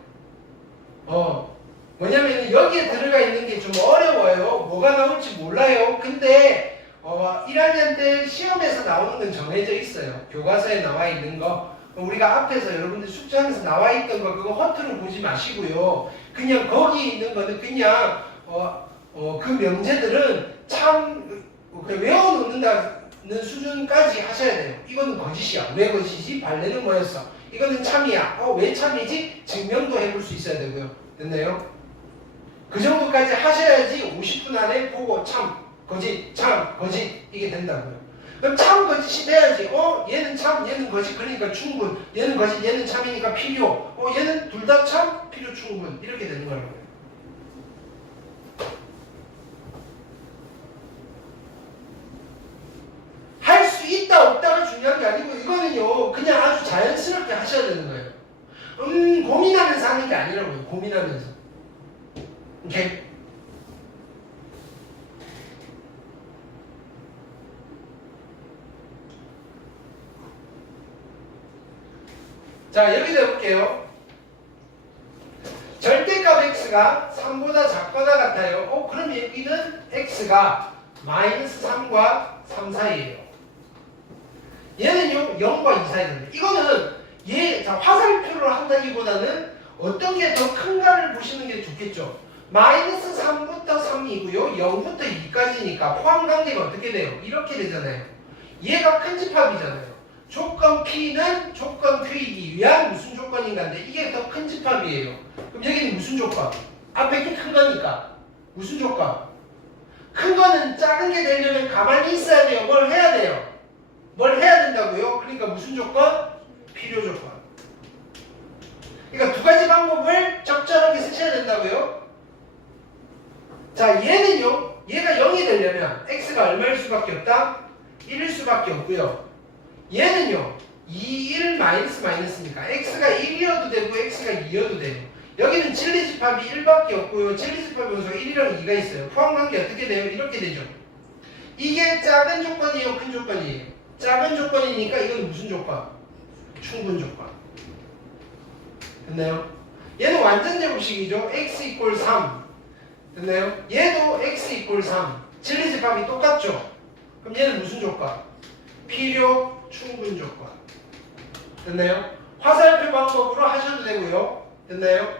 뭐냐면 여기에 들어가 있는 게 좀 어려워요. 뭐가 나올지 몰라요. 근데 1학년 때 시험에서 나오는 건 정해져 있어요. 교과서에 나와 있는 거. 우리가 앞에서 여러분들 숙제하면서 나와 있던 거 그거 허투루 보지 마시고요. 그냥 거기 있는 거는 그냥 그 명제들은 참 외워놓는다는 수준까지 하셔야 돼요. 이거는 거짓이야. 왜 거짓이지? 발레는 뭐였어? 이거는 참이야. 왜 참이지? 증명도 해볼 수 있어야 되고요. 됐나요? 그 정도까지 하셔야지 50분 안에 보고 참, 거짓, 참, 거짓 이게 된다고요. 그럼 참, 거짓이 돼야지. 얘는 참, 얘는 거짓 그러니까 충분. 얘는 거짓, 얘는 참이니까 필요. 얘는 둘 다 참, 필요 충분. 이렇게 되는 거라고요. 할 수 있다 없다가 중요한 게 아니고 이거는요 그냥 아주 자연스럽게 하셔야 되는 거예요. 고민하면서 하는 게 아니라고요. 고민하면서. 오케이? 자 여기서 해볼게요. 절대값 x가 3보다 작거나 같아요. 그럼 여기는 x가 마이너스 3과 3 사이에요. 얘는요 0과 2 사이인데 이거는 화살표를 한다기보다는 어떤 게 더 큰가를 보시는 게 좋겠죠. 마이너스 3부터 3이고요 0부터 2까지니까 포함관계가 어떻게 돼요? 이렇게 되잖아요. 얘가 큰 집합이잖아요. 조건 P는 조건 Q이기 위한 무슨 조건인가인데 이게 더 큰 집합이에요. 그럼 여기는 무슨 조건? 앞에 게 큰 거니까 무슨 조건? 큰 거는 작은 게 되려면 가만히 있어야 돼요. 뭘 해야 돼요? 뭘 해야 된다고요? 그러니까 무슨 조건? 필요 조건. 그러니까 두 가지 방법을 적절하게 쓰셔야 된다고요. 자 얘는요 얘가 0이 되려면 x가 얼마일 수밖에 없다? 1일 수밖에 없고요. 얘는요 2, 1 마이너스니까 x가 1이어도 되고 x가 2여도 돼요. 여기는 진리집합이 1밖에 없고요. 진리집합 변수가 1이랑 2가 있어요. 포함관계 어떻게 돼요? 이렇게 되죠. 이게 작은 조건이에요? 큰 조건이에요? 작은 조건이니까 이건 무슨 조건? 충분 조건. 됐나요? 얘는 완전 제곱식이죠. x 이퀄 3. 됐나요? 얘도 x 이퀄 3. 진리집합이 똑같죠? 그럼 얘는 무슨 조건? 필요 충분 조건. 됐나요? 화살표 방법으로 하셔도 되고요. 됐나요?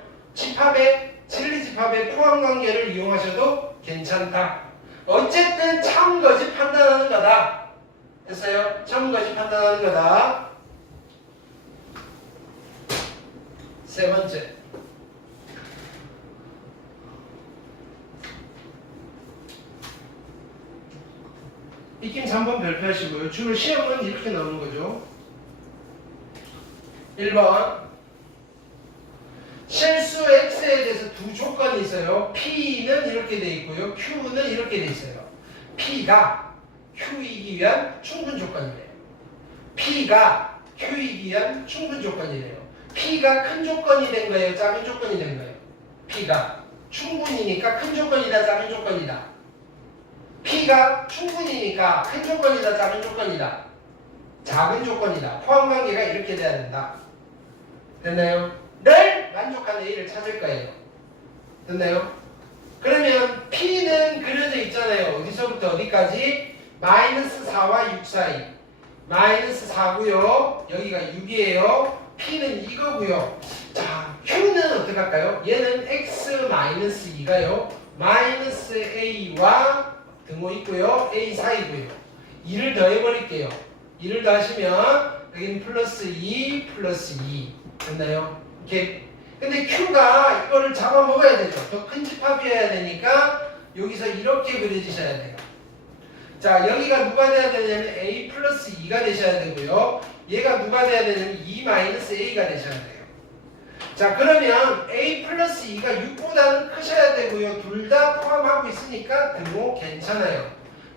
진리집합의 포함관계를 이용하셔도 괜찮다. 어쨌든 참거짓 판단하는 거다. 됐어요? 참거짓 판단하는 거다. 세 번째. 익힘 3번 별표하시고요. 주로 시험은 이렇게 나오는 거죠. 1번 실수 x에 대해서 두 조건이 있어요. P는 이렇게 돼 있고요. Q는 이렇게 돼 있어요. P가 Q이기 위한 충분 조건이래요. P가 Q이기 위한 충분 조건이래요. P가 큰 조건이 된 거예요? 작은 조건이 된 거예요? P가 충분이니까 큰 조건이다, 작은 조건이다. P가 충분이니까 큰 조건이다, 작은 조건이다. 작은 조건이다. 포함관계가 이렇게 돼야 된다. 됐나요? 늘 만족하는 A를 찾을 거예요. 됐나요? 그러면 P는 그려져 있잖아요. 어디서부터 어디까지? 마이너스 4와 6 사이. 마이너스 4고요. 여기가 6이에요. P는 이거고요. 자, Q는 어떻게 할까요? 얘는 x-2가요. 마이너스 A와 등호 있고요. A 사이고요. 2를 더해버릴게요. 2를 더하시면 여기는 플러스 2 플러스 2. 됐나요? 이렇게. 근데 Q가 이거를 잡아먹어야 되죠. 더 큰 집합이어야 되니까 여기서 이렇게 그려지셔야 돼요. 자, 여기가 누가 돼야 되냐면 A 플러스 2가 되셔야 되고요. 얘가 누가 돼야 되냐면 2 마이너스 A가 되셔야 돼요. 자, 그러면 A 플러스 2가 6보다는 크셔야 되고요. 둘 다 포함하고 있으니까 등호 괜찮아요.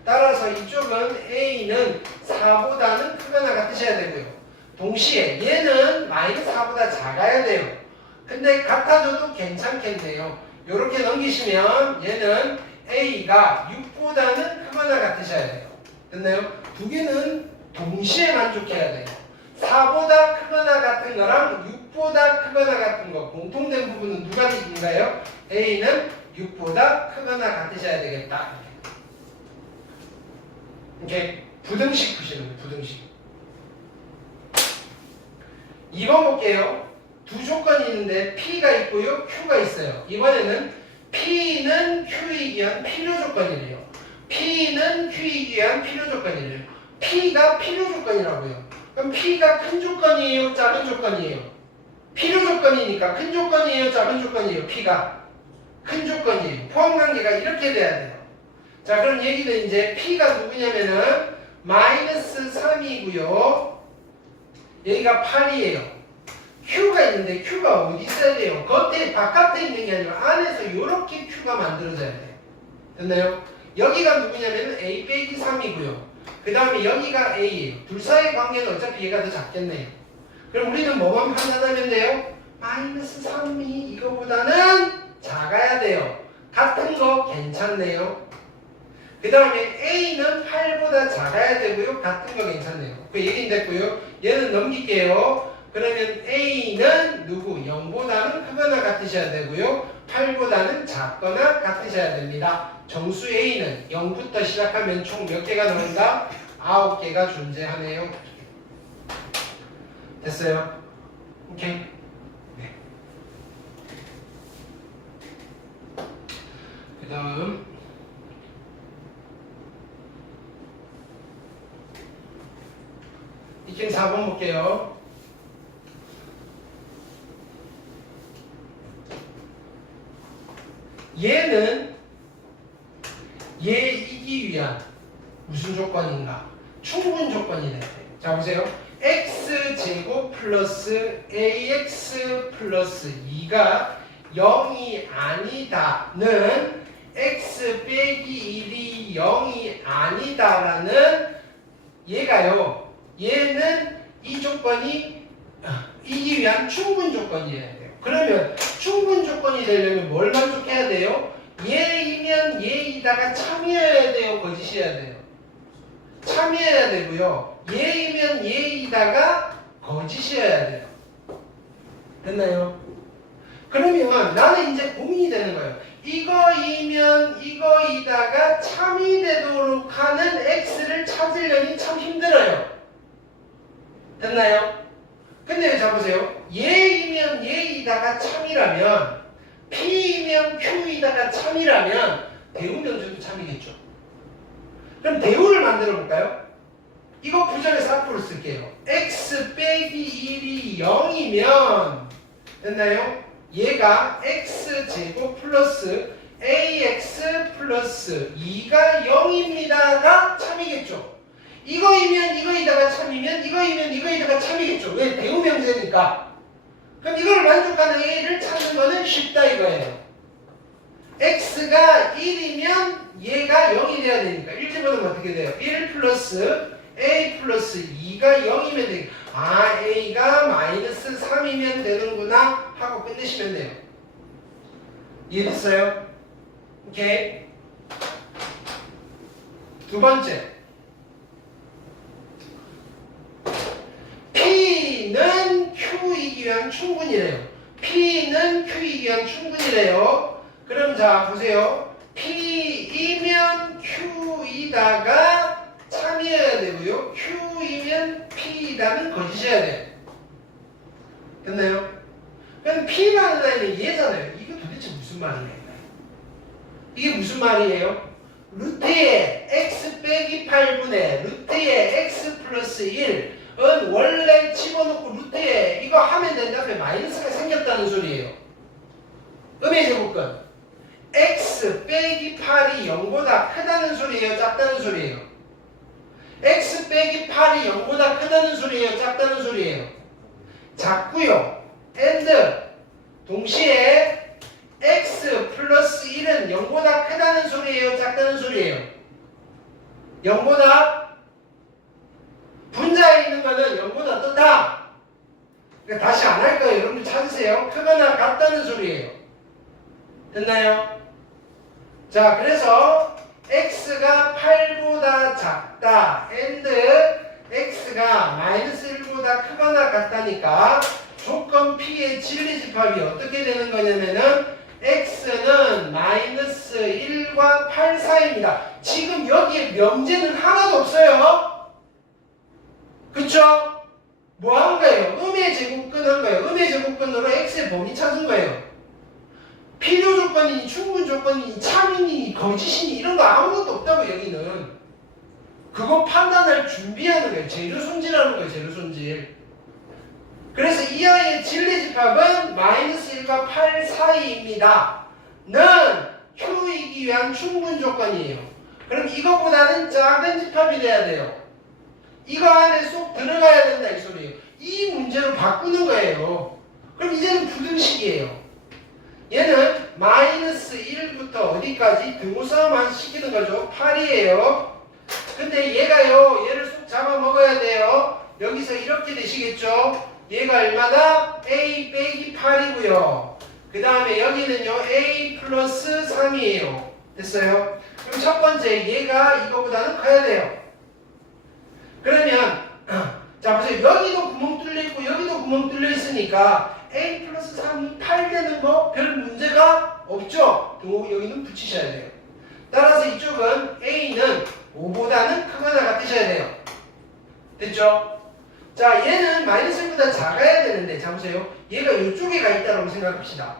따라서 이쪽은 A는 4보다는 크거나 같으셔야 되고요. 동시에 얘는 마이너스 4보다 작아야 돼요. 근데 같아져도 괜찮겠네요. 이렇게 넘기시면 얘는 A가 6보다는 크거나 같으셔야 돼요. 됐나요? 두 개는 동시에 만족해야 돼요. 4보다 크거나 같은 거랑 6보다 크거나 같은 거 공통된 부분은 누가 있는가요? A는 6보다 크거나 같으셔야 되겠다. 이렇게 부등식 푸시는 거예요. 부등식. 2번 볼게요. 두 조건이 있는데 P가 있고요. Q가 있어요. 이번에는 P는 Q이기 위한 필요 조건이래요. P는 Q이기 위한 필요 조건이래요. P가 필요 조건이라고요. 그럼 P가 큰 조건이에요? 작은 조건이에요? 필요 조건이니까 큰 조건이에요? 작은 조건이에요? P가 큰 조건이에요. 포함관계가 이렇게 돼야 돼요. 자, 그럼 얘기는 이제 P가 누구냐면은 마이너스 3이고요. 여기가 8이에요. Q가 있는데 Q가 어디 있어야 돼요? 겉에 바깥에 있는 게 아니라 안에서 이렇게 Q가 만들어져야 돼요. 됐나요? 여기가 누구냐면 A 빼기 3이고요. 그 다음에 여기가 A예요. 둘 사이의 관계는 어차피 얘가 더 작겠네요. 그럼 우리는 뭐만 판단하면 돼요? 마이너스 3이 이거보다는 작아야 돼요. 같은 거 괜찮네요. 그 다음에 A는 8보다 작아야 되고요. 같은 거 괜찮네요. 그 얘기는 됐고요. 얘는 넘길게요. 그러면 A는 누구? 0보다는 크거나 같으셔야 되고요. 8보다는 작거나 같으셔야 됩니다. 정수 A는 0부터 시작하면 총 몇 개가 나온다? 9개가 존재하네요. 됐어요? 오케이? 네. 그 다음 이렇게 4번 볼게요. 얘는 얘 이기 위한 무슨 조건인가? 충분 조건이 돼요. 자 보세요. x제곱 플러스 ax 플러스 2가 0이 아니다는 x 빼기 1이 0이 아니다라는 얘가요. 얘는 이 조건이 이기 위한 충분 조건이어야 돼요. 그러면 충분 조건이 되려면 뭘 만족해야 돼요? 얘이면 얘이다가 참이어야 돼요? 거짓이어야 돼요? 참이어야 되고요. 얘이면 얘이다가 거짓이어야 돼요. 됐나요? 그러면 나는 이제 고민이 되는 거예요. 이거이면 이거이다가 참이 되도록 하는 x를 찾으려니 참 힘들어요. 됐나요? 근데 자 보세요. 얘이면 얘이다가 참이라면 P이면 Q이다가 참이라면 대우명제도 참이겠죠. 그럼 대우를 만들어 볼까요? 이거 부정해서 앞으로 쓸게요. x 빼기 1이 0이면 됐나요? 얘가 x제곱 플러스 ax 플러스 2가 0입니다가 참이겠죠. 이거이면 이거이다가 참이면 이거이면 이거이다가 참이겠죠. 왜? 대우명제니까. 그럼 이걸 만족하는 a를 찾는 거는 쉽다 이거예요. x가 1이면 얘가 0이 돼야 되니까 1 집어넣으면 어떻게 돼요? 1 플러스 a 플러스 2가 0이면 되겠다. 아, a가 마이너스 3이면 되는구나 하고 끝내시면 돼요. 이해됐어요? 오케이. 두 번째. P는 Q이기 위한 충분이래요. P는 Q이기 위한 충분이래요. 그럼 자 보세요. P이면 Q이다가 참이어야 되고요. Q이면 P이다는 거짓이어야 돼요. 됐나요? 그럼 P라는 라인은 얘잖아요. 이게 도대체 무슨 말이에요? 이게 무슨 말이에요? 루트의 x 빼기 8분의 루트의 x 플러스 1은 원래 집어넣고 루트에 이거 하면 된다 앞에 마이너스가 생겼다는 소리예요. 음의 제곱근 x 빼기 8이 0보다 크다는 소리예요? 작다는 소리예요? x 빼기 8이 0보다 크다는 소리예요? 작다는 소리예요? 작고요. and 동시에 x 플러스 1은 0보다 크다는 소리예요? 작다는 소리예요? 0보다 분자에 있는 거는 0보다 떴다. 그러니까 다시 안 할 거예요. 여러분들 찾으세요. 크거나 같다는 소리예요. 됐나요? 자, 그래서 x가 8보다 작다. and x가 마이너스 1보다 크거나 같다니까 조건 P의 진리집합이 어떻게 되는 거냐면은 x는 마이너스 1과 8 사이입니다. 지금 여기에 명제는 하나도 없어요. 그쵸? 뭐 한 거예요? 음의 제곱근 한 거예요. 음의 제곱근으로 x의 범위 찾은 거예요. 필요 조건이니 충분 조건이니 참이니 거짓이니 이런 거 아무것도 없다고 여기는. 그거 판단할 준비하는 거예요. 재료 손질하는 거예요. 재료 손질. 그래서 이 아이의 진리집합은 -1과 8 사이입니다. 는 Q이기 위한 충분 조건이에요. 그럼 이거보다는 작은 집합이 돼야 돼요. 이거 안에 쏙 들어가야 된다 이 소리예요. 이 문제로 바꾸는 거예요. 그럼 이제는 부등식이에요. 얘는 -1부터 어디까지 등호싸움만 시키는 거죠. 8이에요. 근데 얘가요, 얘를 쏙 잡아먹어야 돼요. 여기서 이렇게 되시겠죠. 얘가 얼마다? a 빼기 8이고요. 그 다음에 여기는요 a 플러스 3이에요. 됐어요? 그럼 첫 번째 얘가 이거보다는 커야 돼요. 그러면 자 보세요. 여기도 구멍 뚫려 있고 여기도 구멍 뚫려 있으니까 a 플러스 3이 8 되는 거 별 문제가 없죠? 여기는 붙이셔야 돼요. 따라서 이쪽은 a는 5보다는 크거나 같으셔야 돼요. 됐죠? 자, 얘는 -1보다 작아야 되는데, 자 보세요. 얘가 이쪽에 가 있다고 생각합시다.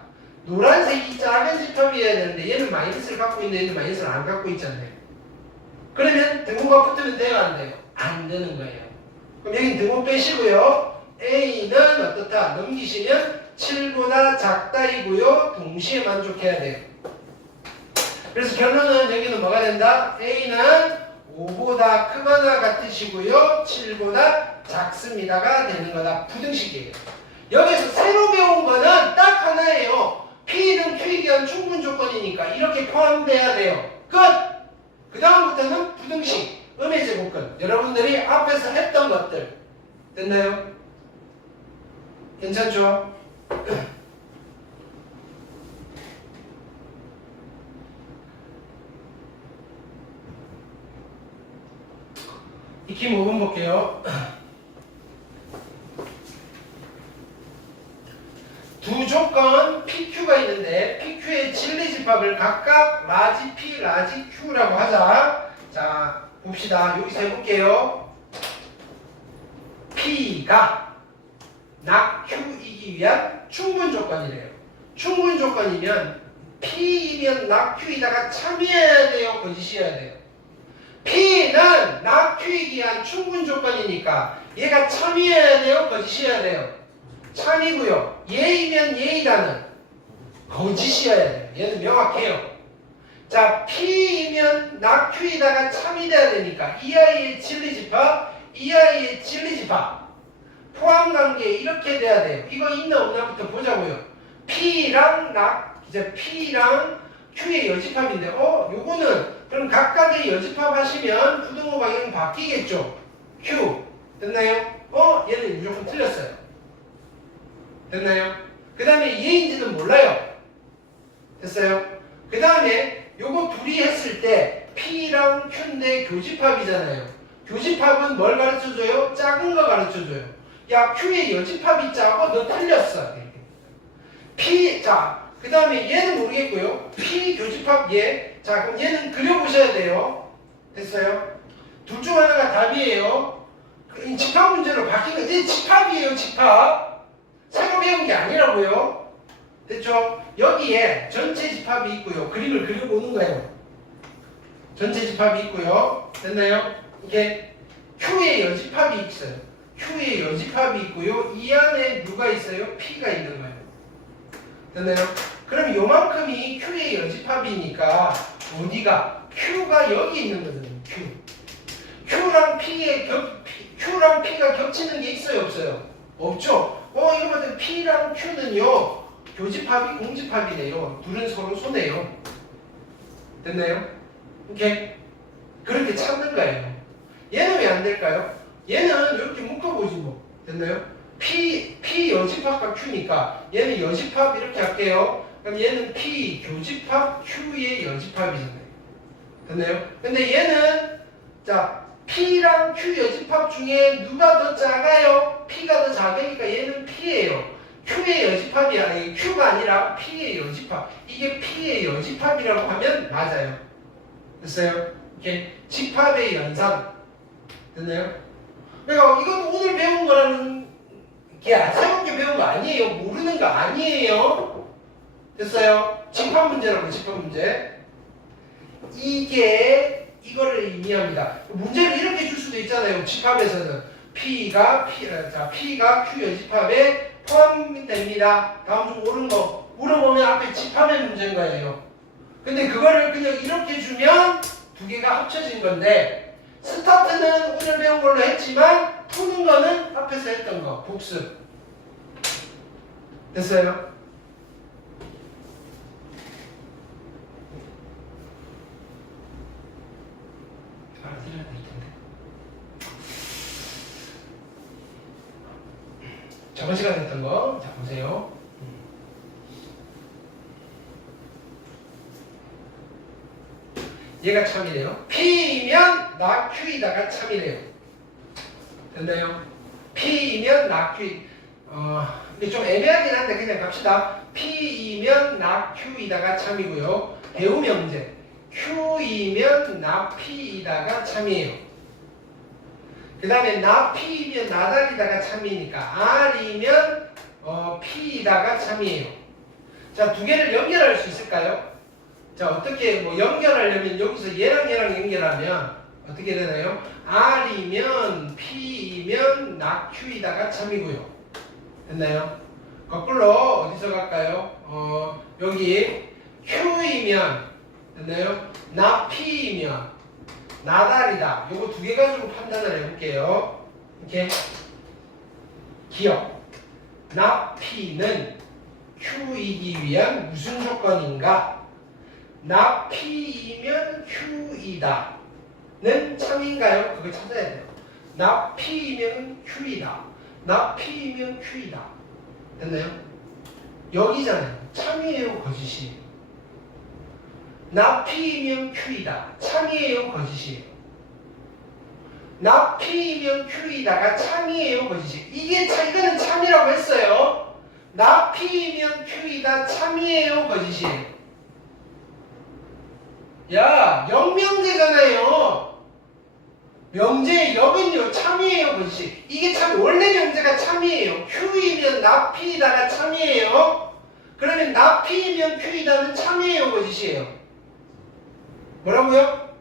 노란색이 작은 집합이어야 되는데 얘는 마이너스를 갖고 있는데 얘는 마이너스를 안 갖고 있잖아요. 그러면 등호가 붙으면 돼요, 안 돼요? 안 되는 거예요. 그럼 여기 등호 빼시고요. a는 어떻다? 넘기시면 7보다 작다이고요. 동시에 만족해야 돼요. 그래서 결론은 여기는 뭐가 된다? a는 5보다 크거나 같으시고요. 7보다 작습니다가 되는 거다. 부등식이에요. 여기서 새로 배운 거는 딱 하나예요. P는 Q에 대한 충분 조건이니까 이렇게 포함돼야 돼요. 끝! 그 다음부터는 부등식, 음의 제곱근. 여러분들이 앞에서 했던 것들. 됐나요? 괜찮죠? 익힘 5번 볼게요. 두 조건 PQ가 있는데 PQ의 진리집합을 각각 라지 P, 라지 Q라고 하자. 자, 봅시다. 여기서 해볼게요. P가 낙 Q이기 위한 충분 조건이래요. 충분 조건이면 P이면 낙 Q이다가 참여해야 돼요? 거짓이어야 돼요? P는 낙 Q이기 위한 충분 조건이니까 얘가 참여해야 돼요? 거짓이어야 돼요? 참이고요. 예이면 예이다는 거짓이어야 돼요. 얘는 명확해요. 자, P이면 낙 Q이다가 참이 돼야 되니까 이 아이의 진리집합, 이 아이의 진리집합 포함관계 이렇게 돼야 돼요. 이거 있나 없나부터 보자고요. P랑 낙, 이제 P랑 Q의 여집합인데 요거는 그럼 각각의 여집합 하시면 부등호 방향 바뀌겠죠. Q 됐나요? 얘는 무조건 틀렸어요. 됐나요? 그 다음에 얘인지는 몰라요. 됐어요? 그 다음에 요거 둘이 했을 때 P랑 Q인데 교집합이잖아요. 교집합은 뭘 가르쳐줘요? 작은 거 가르쳐줘요. 야, Q의 여집합이 작아? 너 틀렸어. P, 자, 그 다음에 얘는 모르겠고요. P 교집합 얘. 자, 그럼 얘는 그려보셔야 돼요. 됐어요? 둘 중 하나가 답이에요. 집합 문제로 바뀐 거. 얘 집합이에요, 집합. 새로 배운 게 아니라고요. 됐죠? 여기에 전체 집합이 있고요. 그림을 그려보는 거예요. 전체 집합이 있고요. 됐나요? 이게 Q의 여집합이 있어요. Q의 여집합이 있고요. 이 안에 누가 있어요? P가 있는 거예요. 됐나요? 그럼 요만큼이 Q의 여집합이니까 어디가? Q가 여기 있는 거잖아요. Q. Q랑 P가 겹치는 게 있어요? 없어요? 없죠? 이거 보면 P랑 Q는요 교집합이 공집합이네요. 둘은 서로 손해요. 됐나요? 오케이? 그렇게 찾는 거예요. 얘는 왜 안 될까요? 얘는 이렇게 묶어보지 뭐. 됐나요? P 여집합과 Q니까 얘는 여집합 이렇게 할게요. 그럼 얘는 P 교집합 Q의 여집합이잖아요. 됐나요? 근데 얘는 자 P랑 Q 여집합 중에 누가 더 작아요? P가 더 작으니까 얘는 P예요. Q의 여집합이 아니 Q가 아니라 P의 여집합. 이게 P의 여집합이라고 하면 맞아요. 됐어요? 이렇게 집합의 연산. 됐나요? 그러니까 이건 오늘 배운 거라는 게 새롭게 배운 거 아니에요. 모르는 거 아니에요. 됐어요? 집합 문제라고 집합 문제. 이게 이거를 의미합니다. 문제를 이렇게 줄 수도 있잖아요. 집합에서는 P가 Q 여집합에 포함됩니다. 다음 중 옳은 거 물어보면 앞에 집합의 문제인 거예요. 근데 그거를 그냥 이렇게 주면 두 개가 합쳐진 건데 스타트는 오늘 배운 걸로 했지만 푸는 거는 앞에서 했던 거 복습. 됐어요? 알아들어야 될 텐데. 저번 시간에 했던 거, 자 보세요. 얘가 참이래요. P이면 나 Q이다가 참이래요. 됐나요? P이면 나 Q. 근데 좀 애매하긴 한데 그냥 갑시다. P이면 나 Q이다가 참이고요. 배우 명제. Q이면 나 P이다가 참이에요. 그 다음에 나 P이면 나달이다가 참이니까 R이면 P이다가 참이에요. 자, 두 개를 연결할 수 있을까요? 자, 어떻게 뭐 연결하려면 여기서 얘랑 연결하면 어떻게 되나요? R이면 P이면 나 Q이다가 참이고요. 됐나요? 거꾸로 어디서 갈까요? 여기 Q이면 됐나요? 나 P이면 나달이다. 요거 두 개 가지고 판단을 해볼게요. 이렇게 기억. 나 P는 Q이기 위한 무슨 조건인가? 나 P이면 Q이다 는 참인가요? 그걸 찾아야 돼요. 나 P이면 Q이다. 나 P이면 Q이다. 됐나요? 여기잖아요. 참이에요, 거짓이에요? 나 P이면 Q이다. 참이에요, 거짓이에요? 나 P이면 Q이다가 참이에요, 거짓이에요? 이거는 참이라고 했어요. 나 P이면 Q이다, 참이에요, 거짓이에요? 야, 영명제잖아요. 명제의 역은요, 참이에요, 거짓이. 이게 참, 원래 명제가 참이에요. Q이면 나 P이다가 참이에요. 그러면 나 P이면 Q이다는 참이에요, 거짓이에요? 뭐라고요?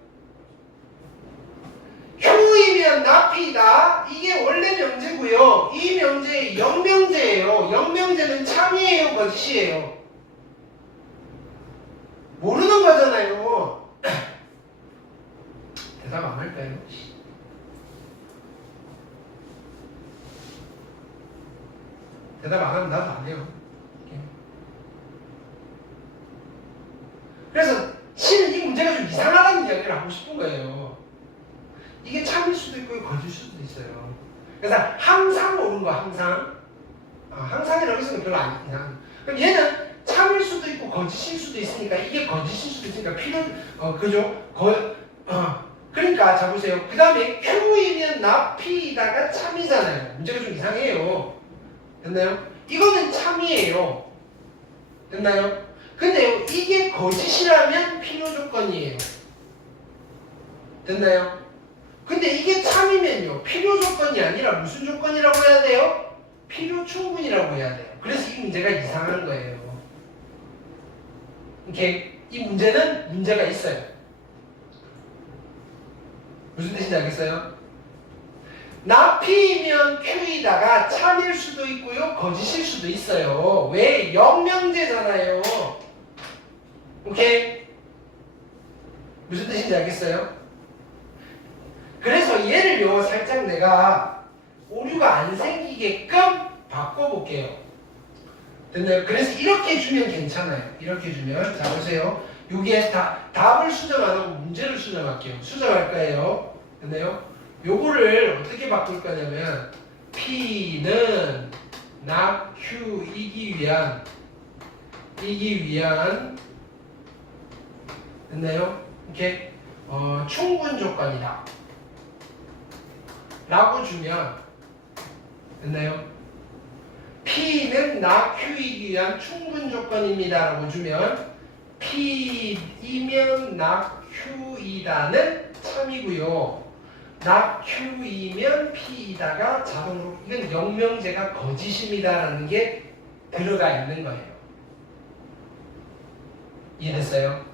Q이면 나 P이다. 이게 원래 명제고요. 이 명제의 영명제예요. 영명제는 참이에요, 거짓이에요? 모르는 거잖아요. 대답 안 할까요? 대답 안 하면 나도 안 해요. 그래서 실은 이 문제가 좀 이상하다는 이야기를 하고 싶은 거예요. 이게 참일 수도 있고 거짓일 수도 있어요. 그래서 항상 옳은 거 항상. 항상이라고 해서는 별로 안 이상. 그럼 얘는 참일 수도 있고 거짓일 수도 있으니까 이게 거짓일 수도 있으니까 그죠? 그러니까 자 보세요. 그 다음에 Q이면 나 P이다가 참이잖아요. 문제가 좀 이상해요. 됐나요? 이거는 참이에요. 됐나요? 근데 이게 거짓이라면 필요 조건이에요. 됐나요? 근데 이게 참이면요. 필요 조건이 아니라 무슨 조건이라고 해야 돼요? 필요 충분이라고 해야 돼요. 그래서 이 문제가 이상한 거예요. 이렇게 이 문제는 문제가 있어요. 무슨 뜻인지 알겠어요? 나 P이면 Q이다가 참일 수도 있고요. 거짓일 수도 있어요. 왜? 영명제잖아요. 오케이? 무슨 뜻인지 알겠어요? 그래서 얘를요 살짝 내가 오류가 안 생기게끔 바꿔볼게요. 됐나요? 그래서 이렇게 주면 괜찮아요. 이렇게 주면 자 보세요. 여기에 답을 수정 안 하고 문제를 수정할게요. 수정할 거예요. 됐나요? 요거를 어떻게 바꿀 거냐면 P는 나 Q이기 위한 됐나요? 이렇게 충분 조건이다 라고 주면 됐나요? P는 나 Q이기 위한 충분 조건입니다 라고 주면 P이면 나 Q이다는 참이고요. 나 Q이면 P이다가 자동으로 이건 영명제가 거짓입니다 라는 게 들어가 있는 거예요. 이해됐어요?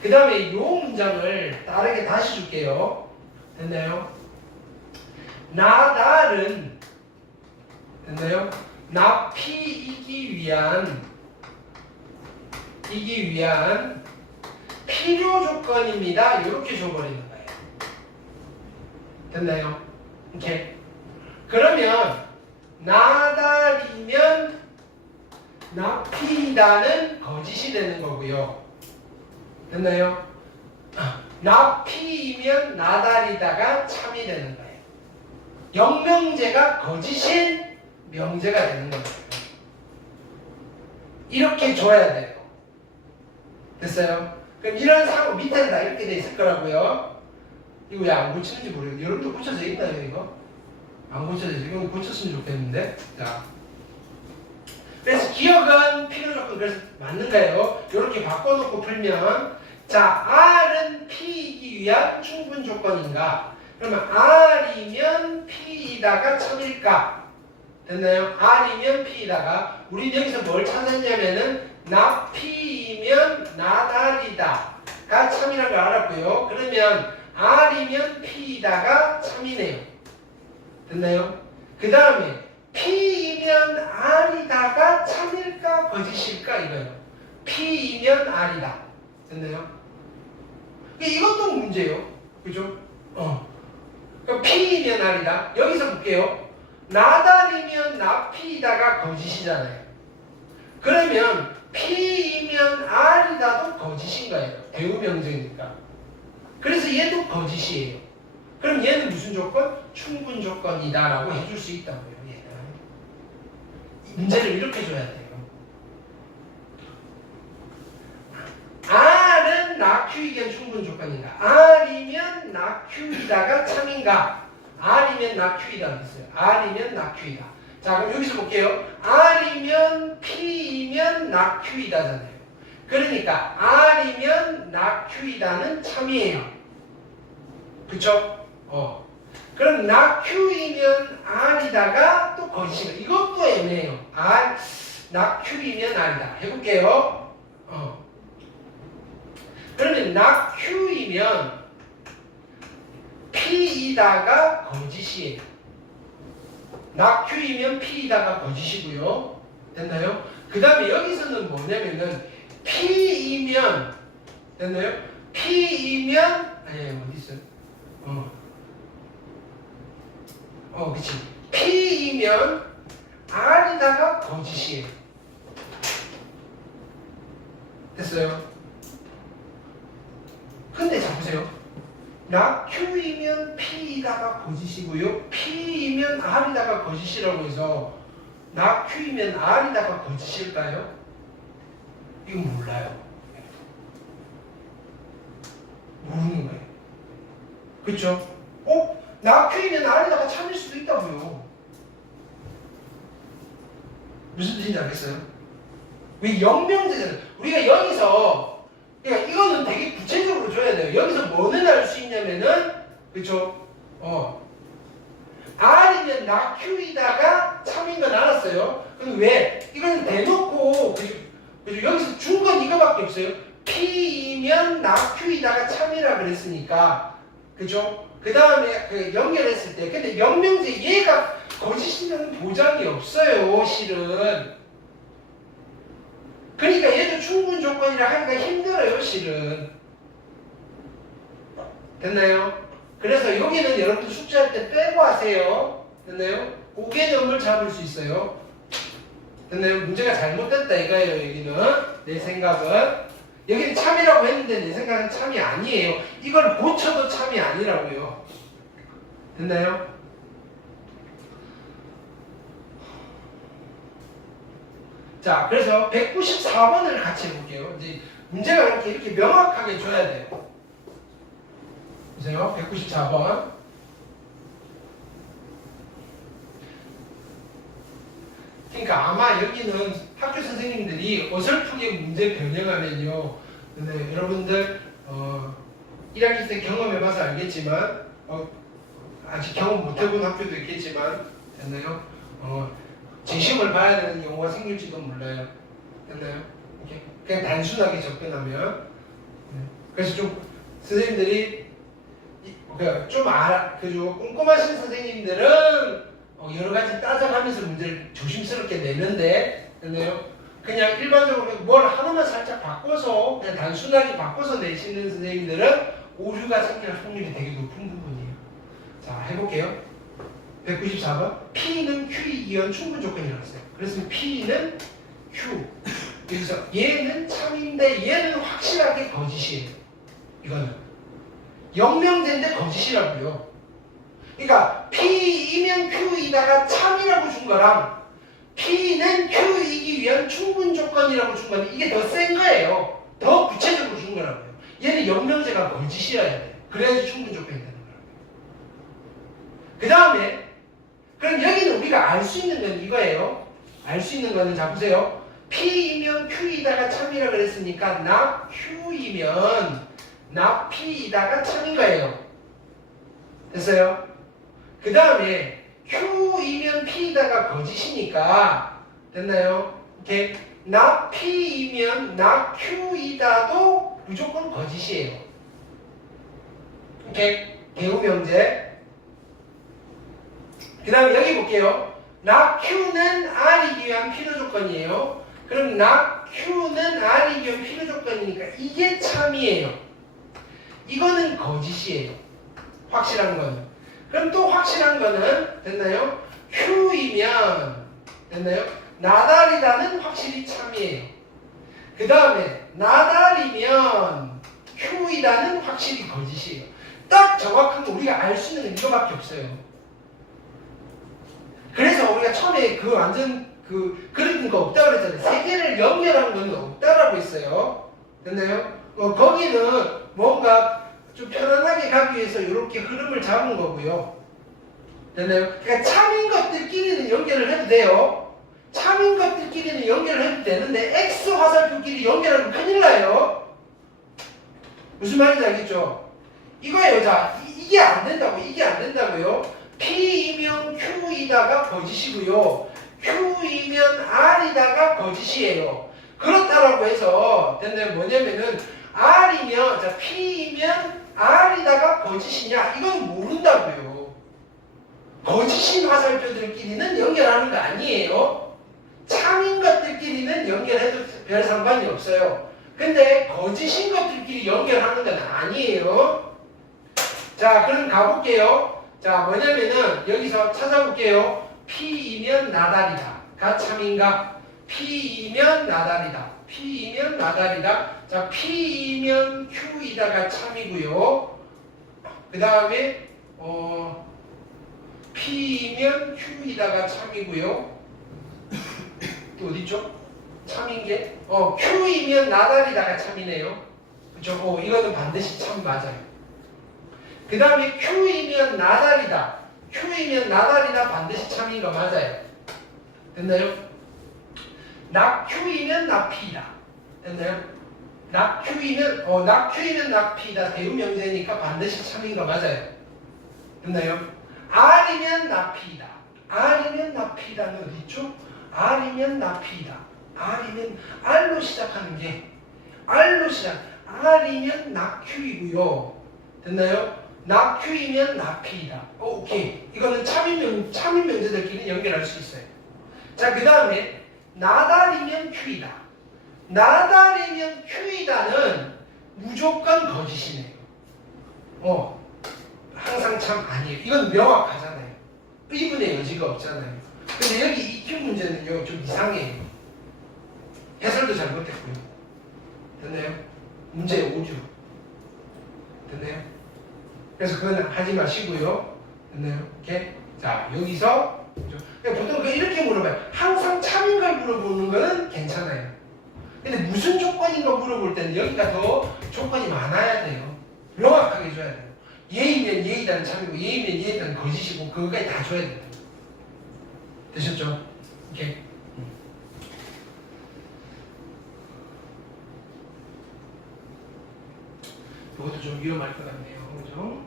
그 다음에 이 문장을 다르게 다시 줄게요. 됐나요? 나달은 됐나요? 납피이기 위한 필요 조건입니다. 이렇게 줘버리는 거예요. 됐나요? 오케이. 그러면 나달이면 납피이다는 거짓이 되는 거고요. 됐나요? 납피이면 나달이다가 참이 되는 거예요. 영명제가 거짓인 명제가 되는 거예요. 이렇게 줘야 돼요. 됐어요? 그럼 이런 사고 밑에는 다 이렇게 돼 있을 거라고요. 이거 왜 안 고치는지 모르겠어요. 여러분도 고쳐져 있나요, 이거? 안 고쳐져 있어요. 이거 고쳤으면 좋겠는데. 자. 그래서 기억은 필요 조건 그래서 맞는 거예요. 이렇게 바꿔놓고 풀면 자, R은 P이기 위한 충분 조건인가? 그러면 R이면 P이다가 참일까? 됐나요? R이면 P이다가 우리 여기서 뭘 찾았냐면은 납피이면 나달이다가 참이라는 걸 알았고요. 그러면 R이면 P이다가 참이네요. 됐나요? 그 다음에 P이면 R이다가 참일까 거짓일까 이거예요. P이면 R이다. 됐나요? 이것도 문제예요. 그죠? 그럼 P이면 R이다. 여기서 볼게요. 나달이면 납피이다가 거짓이잖아요. 그러면 P이면 R이다도 거짓인 거예요. 대우명제니까. 그래서 얘도 거짓이에요. 그럼 얘는 무슨 조건? 충분 조건이다라고 해줄 수 있다고요. 얘는. 문제를 이렇게 줘야 돼요. R은 낙Q이견 충분 조건인가? R이면 낙Q이다가 참인가? R이면 낙Q이다 그랬어요. R이면 낙Q이다. 자, 그럼 여기서 볼게요. R이면 P이면 낙Q이다잖아요. 그러니까 R이면 낙Q이다는 참이에요. 그쵸? 그럼 낙Q이면 R이다가 또 거짓이다. 이것도 애매해요. 낙Q이면 R이다. 해볼게요. 그러면 낙Q이면 P이다가 거짓이에요. 낙Q이면 P이다가 거짓이고요. 됐나요? 그 다음에 여기서는 뭐냐면은 P이면 됐나요? P이면 아니 어디 있어요? 그치. P이면 R이다가 거짓이에요. 됐어요? 근데 자 보세요. 낙Q이면 P이다가 거짓이고요. P이면 R이다가 거짓이라고 해서 낙Q이면 R이다가 거짓일까요? 이건 몰라요. 모르는 거예요. 그쵸? 낙Q이면 R이다가 참일 수도 있다고요. 무슨 뜻인지 알겠어요? 왜 영명제잖아요. 우리가 여기서 그러니까 이거는 되게 구체적으로 줘야 돼요. 여기서 뭐는 알 수 있냐면은 그쵸? R이면 낙Q이다가 참인 건 알았어요. 그럼 왜? 이거는 대놓고 그죠? 여기서 준 건 이거밖에 없어요. P이면 낙Q이다가 참이라 그랬으니까 그죠? 그 다음에 그 연결했을 때 근데 영명제 얘가 거짓이라는 보장이 없어요. 실은. 그러니까 얘도 충분 조건이라 하기가 힘들어요. 실은. 됐나요? 그래서 여기는 여러분들 숙제할 때 빼고 하세요. 됐나요? 그 개념을 잡을 수 있어요. 됐나요? 문제가 잘못됐다 이거예요. 여기는 내 생각은 여기는 참이라고 했는데 내 생각은 참이 아니에요. 이걸 고쳐도 참이 아니라고요. 됐나요? 자, 그래서 194번을 같이 해볼게요. 이제 문제가 이렇게 명확하게 줘야 돼요. 보세요. 194번. 그러니까 아마 여기는 학교 선생님들이 어설프게 문제 변형하면요. 근데 여러분들 1학기 때 경험해봐서 알겠지만 아직 경험 못해본 학교도 있겠지만 됐나요? 재시험을 봐야 되는 경우가 생길지도 몰라요. 됐나요? 이렇게. 그냥 단순하게 접근하면. 그래서 좀 선생님들이 좀 그죠? 꼼꼼하신 선생님들은 여러 가지 따져가면서 문제를 조심스럽게 내는데, 됐나요? 그냥 일반적으로 뭘 하나만 살짝 바꿔서 그냥 단순하게 바꿔서 내시는 선생님들은 오류가 생길 확률이 되게 높은 부분이에요. 자, 해볼게요. 194번. P는 Q의 이연 충분 조건이라고 했어요. 그래서 P는 Q. 여기서 얘는 참인데 얘는 확실하게 거짓이에요. 이거는 영명제인데 거짓이라고요. 그러니까 P이면 Q이다가 참이라고 준 거랑 P는 Q이기 위한 충분 조건이라고 준 건데 이게 더 센 거예요. 더 구체적으로 준 거라고요. 얘는 영명제가 거짓이어야 돼요. 그래야지 충분 조건이 되는 거라고요. 그 다음에 그럼 여기는 우리가 알 수 있는 건 이거예요. 알 수 있는 거는 자 보세요. P이면 Q이다가 참이라 그랬으니까 나 Q이면 나 P이다가 참인 거예요. 됐어요? 그 다음에 Q이면 P이다가 거짓이니까 됐나요? 이렇게 나 P이면 나 Q이다도 무조건 거짓이에요. 이렇게 개우명제. 그 다음에 여기 볼게요. 나 Q는 R이기 위한 필요 조건이에요. 그럼 나 Q는 R이기 위한 필요 조건이니까 이게 참이에요. 이거는 거짓이에요. 확실한 거는. 그럼 또 확실한 거는 됐나요? Q이면 됐나요? 나달이다는 확실히 참이에요. 그 다음에 나달이면 Q이다는 확실히 거짓이에요. 딱 정확한 거 우리가 알 수 있는 건 이거밖에 없어요. 그래서 우리가 처음에 그 완전 그런 거 없다고 그랬잖아요. 세 개를 연결한 건 없다라고 했어요. 됐나요? 거기는 뭔가 좀 편안하게 가기 위해서 이렇게 흐름을 잡은 거고요. 됐나요? 그러니까 참인 것들끼리는 연결을 해도 돼요. 참인 것들끼리는 연결을 해도 되는데 X 화살표끼리 연결하면 큰일 나요. 무슨 말인지 알겠죠? 이거예요. 자, 이게 안 된다고. 이게 안 된다고요. P이면 Q이다가 거짓이고요. Q이면 R이다가 거짓이에요. 그렇다라고 해서 됐나요? 뭐냐면은 R이면 자 P이면 R이다가 거짓이냐? 이건 모른다고요. 거짓인 화살표들끼리는 연결하는 거 아니에요. 참인 것들끼리는 연결해도 별 상관이 없어요. 근데 거짓인 것들끼리 연결하는 건 아니에요. 자, 그럼 가볼게요. 자, 뭐냐면은 여기서 찾아볼게요. P이면 나달이다. 가 참인가? P이면 나달이다. P이면 나달이다. 자, P이면 Q이다가 참이고요. 그 다음에 P이면 Q이다가 참이고요. 또 어디죠? 참인 게 Q이면 나달이다가 참이네요. 그쵸? 이거는 반드시 참 맞아요. 그 다음에 Q이면 나달이다. Q이면 나달이다 반드시 참인 거 맞아요. 됐나요? 낙Q이면 낙P이다. 됐나요? 낙Q이면 낙Q이면 낙P이다. 대우명제니까 반드시 참인 거 맞아요. 됐나요? R이면 낙P이다. R이면 낙P이다는 어디 있죠? R이면 낙P이다. R이면 R로 시작하는 게 R로 시작. R이면 낙Q이고요. 됐나요? 낙Q이면 낙P이다. 오케이. 이거는 참인 명제들끼리 연결할 수 있어요. 자, 그 다음에 나달이면 Q이다. 나달이면 Q이다는 무조건 거짓이네요. 항상 참 아니에요. 이건 명확하잖아요. 의문의 여지가 없잖아요. 근데 여기 EQ 문제는요, 좀 이상해요. 해설도 잘못했고요. 됐나요? 문제의 오류. 됐나요? 그래서 그건 하지 마시고요. 됐나요? 이렇게. 자, 여기서 보통 이렇게 물어봐요. 항상 참인 걸 물어보는 거는 괜찮아요. 근데 무슨 조건인가 물어볼 때는 여기가 더 조건이 많아야 돼요. 명확하게 줘야 돼요. 예이면 예이다는 참이고 예이면 예이다는 거짓이고 그거까지 다 줘야 돼요. 되셨죠? 이렇게. 이것도 좀 위험할 것 같네요. 그죠?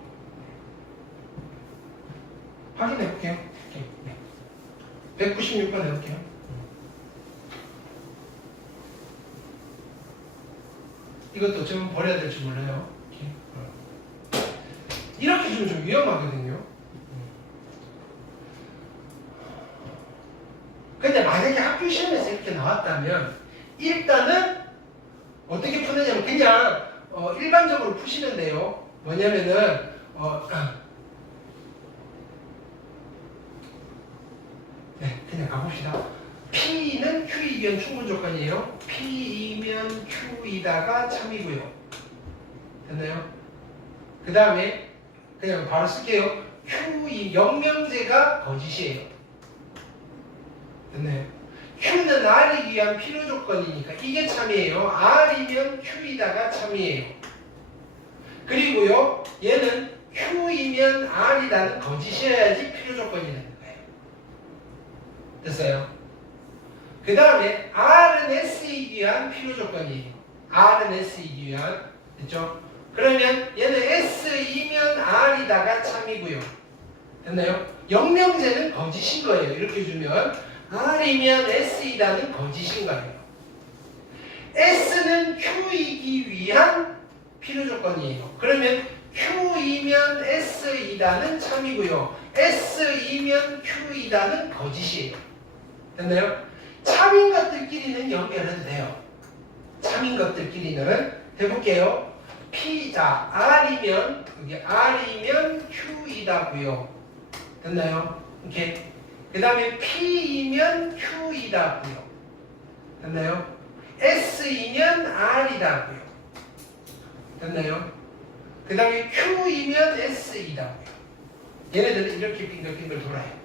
확인해 볼게요. 네. 196번 해볼게요. 이것도 어쩌면 버려야 될지 몰라요. 이렇게 주면 좀 위험하거든요. 근데 만약에 학교 시험에서 이렇게 나왔다면 일단은 어떻게 푸느냐면 그냥 일반적으로 푸시면 돼요. 뭐냐면은 네, 그냥 가봅시다. P는 Q이면 충분 조건이에요. P이면 Q이다가 참이고요. 됐나요? 그 다음에 그냥 바로 쓸게요. Q이 영명제가 거짓이에요. 됐나요? Q는 R이기 위한 필요 조건이니까 이게 참이에요. R이면 Q이다가 참이에요. 그리고요, 얘는 Q이면 R이다는 거짓이어야지 필요 조건이 되는 거예요. 됐어요? 그 다음에 R은 S이기 위한 필요 조건이에요. R은 S이기 위한. 됐죠? 그러면 얘는 S이면 R이다가 참이고요. 됐나요? 영명제는 거짓인 거예요. 이렇게 주면 R이면 S이다는 거짓인 거예요. S는 Q이기 위한 필요 조건이에요. 그러면 Q이면 S이다는 참이고요. S이면 Q이다는 거짓이에요. 됐나요? 참인 것들끼리는 연결해도 돼요. 참인 것들끼리는 해볼게요. P자 R이면 여기 R이면 Q이다고요. 됐나요? 이렇게. 그 다음에 P이면 Q이다고요. 됐나요? S이면 R이다고요. 됐나요? 그 다음에 Q이면 S이다고요. 얘네들은 이렇게 빙글빙글 돌아요.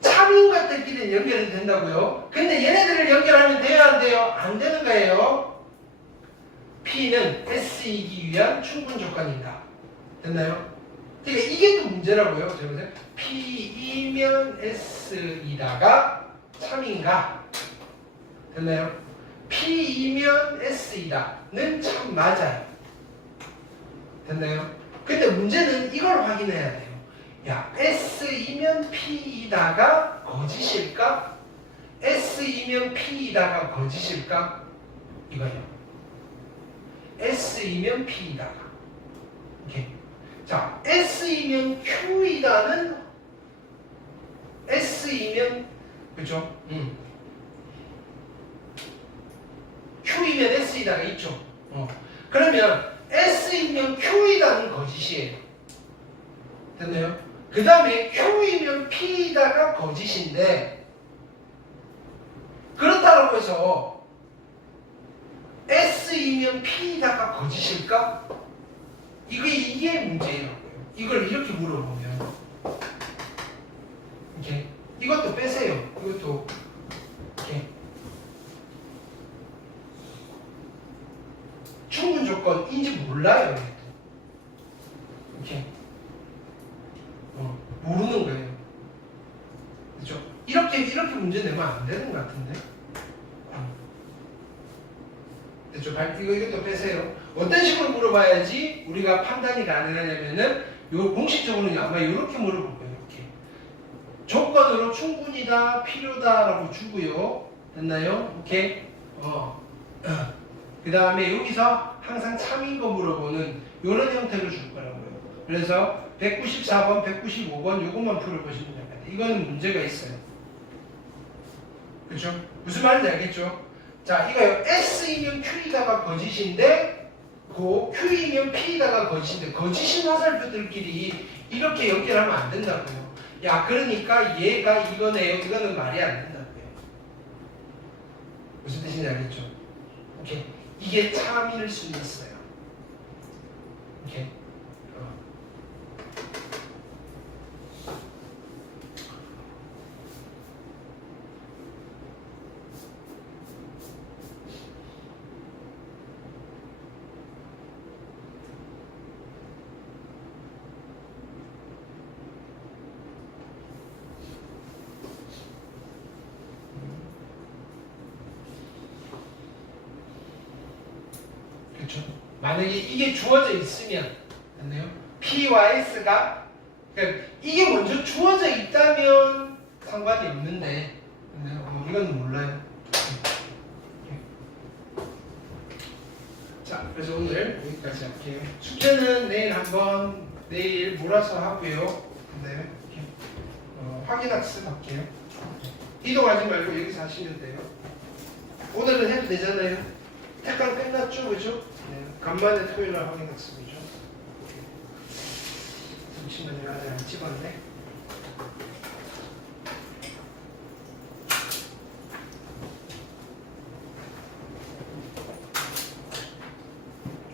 참인 것들끼리는 연결이 된다고요. 근데 얘네들을 연결하면 돼요, 안 돼요? 안 되는 거예요. P는 S이기 위한 충분 조건이다. 됐나요? 그러니까 이게 또 문제라고요. 제가 보세요. P이면 S이다가 참인가? 됐나요? P이면 S이다는 참 맞아요. 됐나요? 근데 문제는 이걸 확인해야 돼요. 야, S이면 P이다가 거짓일까? S이면 P이다가 거짓일까? 이거예요. S이면 P이다가. 오케이. 자, S이면 Q이다는 S이면 그죠? Q이면 S이다가 있죠. 그러면 S이면 Q이다는 거짓이에요. 됐나요? 그 다음에 Q이면 P이다가 거짓인데 그렇다고 해서 S이면 P이다가 거짓일까? 이게 문제라고요. 이걸 이렇게 물어보면 이렇게 이것도 빼세요. 이것도 이렇게 충분 조건인지 몰라요. 이렇게 모르는 거예요. 그렇죠? 이렇게 문제 내면 안 되는 것 같은데. 됐죠? 이것도 빼세요. 어떤 식으로 물어봐야지 우리가 판단이 가능하냐면은 요 공식적으로는 아마 이렇게 물어볼 거예요. 이렇게 조건으로 충분이다, 필요다라고 주고요. 됐나요? 오케이. 그 다음에 여기서 항상 참인 거 물어보는 이런 형태로 줄 거라고요. 그래서 194번, 195번 요것만 풀어보시면 됩니다. 이거는 문제가 있어요. 그렇죠? 무슨 말인지 알겠죠? 자, 이거요. S이면 Q이다가 거짓인데 Q이면 P이다가 거짓인데 거짓인 화살표들끼리 이렇게 연결하면 안 된다고요. 야, 그러니까 얘가 이거네요. 이거는 말이 안 된다고요. 무슨 뜻인지 알겠죠? 오케이. 이게 참일 수 있어요. 오케이. 그렇죠? 만약에 이게 주어져 있으면 됐나요? P와 S가 그러니까 이게 먼저 주어져 있다면 상관이 없는데 이건 몰라요. 그래서 오늘 여기까지 할게요. 숙제는 내일 몰아서 하고요. 네. 확인학습 할게요. 이동하지 말고 여기서 하시면 돼요. 오늘은 해도 되잖아요. 특강 끝났죠, 그죠? 네. 간만에 토요일날 확인학습이죠. 잠시만요, 아직 안 찍었네.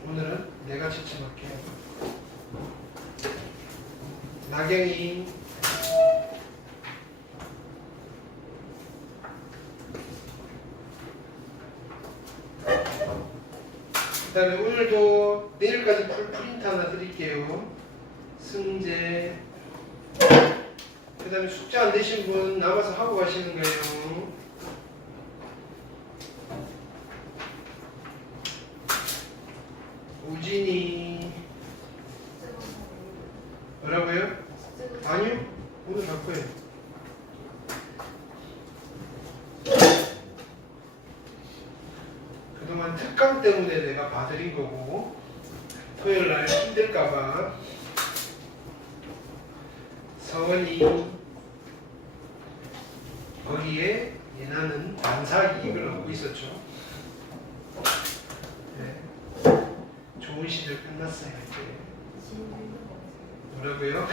오늘은 내가 지침할게요. 나경이 그 다음에 오늘도 내일까지 프린트 하나 드릴게요. 승재 그 다음에 숙제 안 되신 분 남아서 하고 가시는 거예요. 우진이 뭐라고요? 아니요 오늘 갈 거예요. 그동안 특강 때문에 내가 봐드린 거고 토요일날 힘들까봐. 서원이 거기에 예나는 반사 이익을 얻고 있었죠. 네. 좋은 시절 끝났어요 이제. 뭐라고요?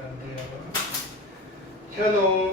안 돼요. 현호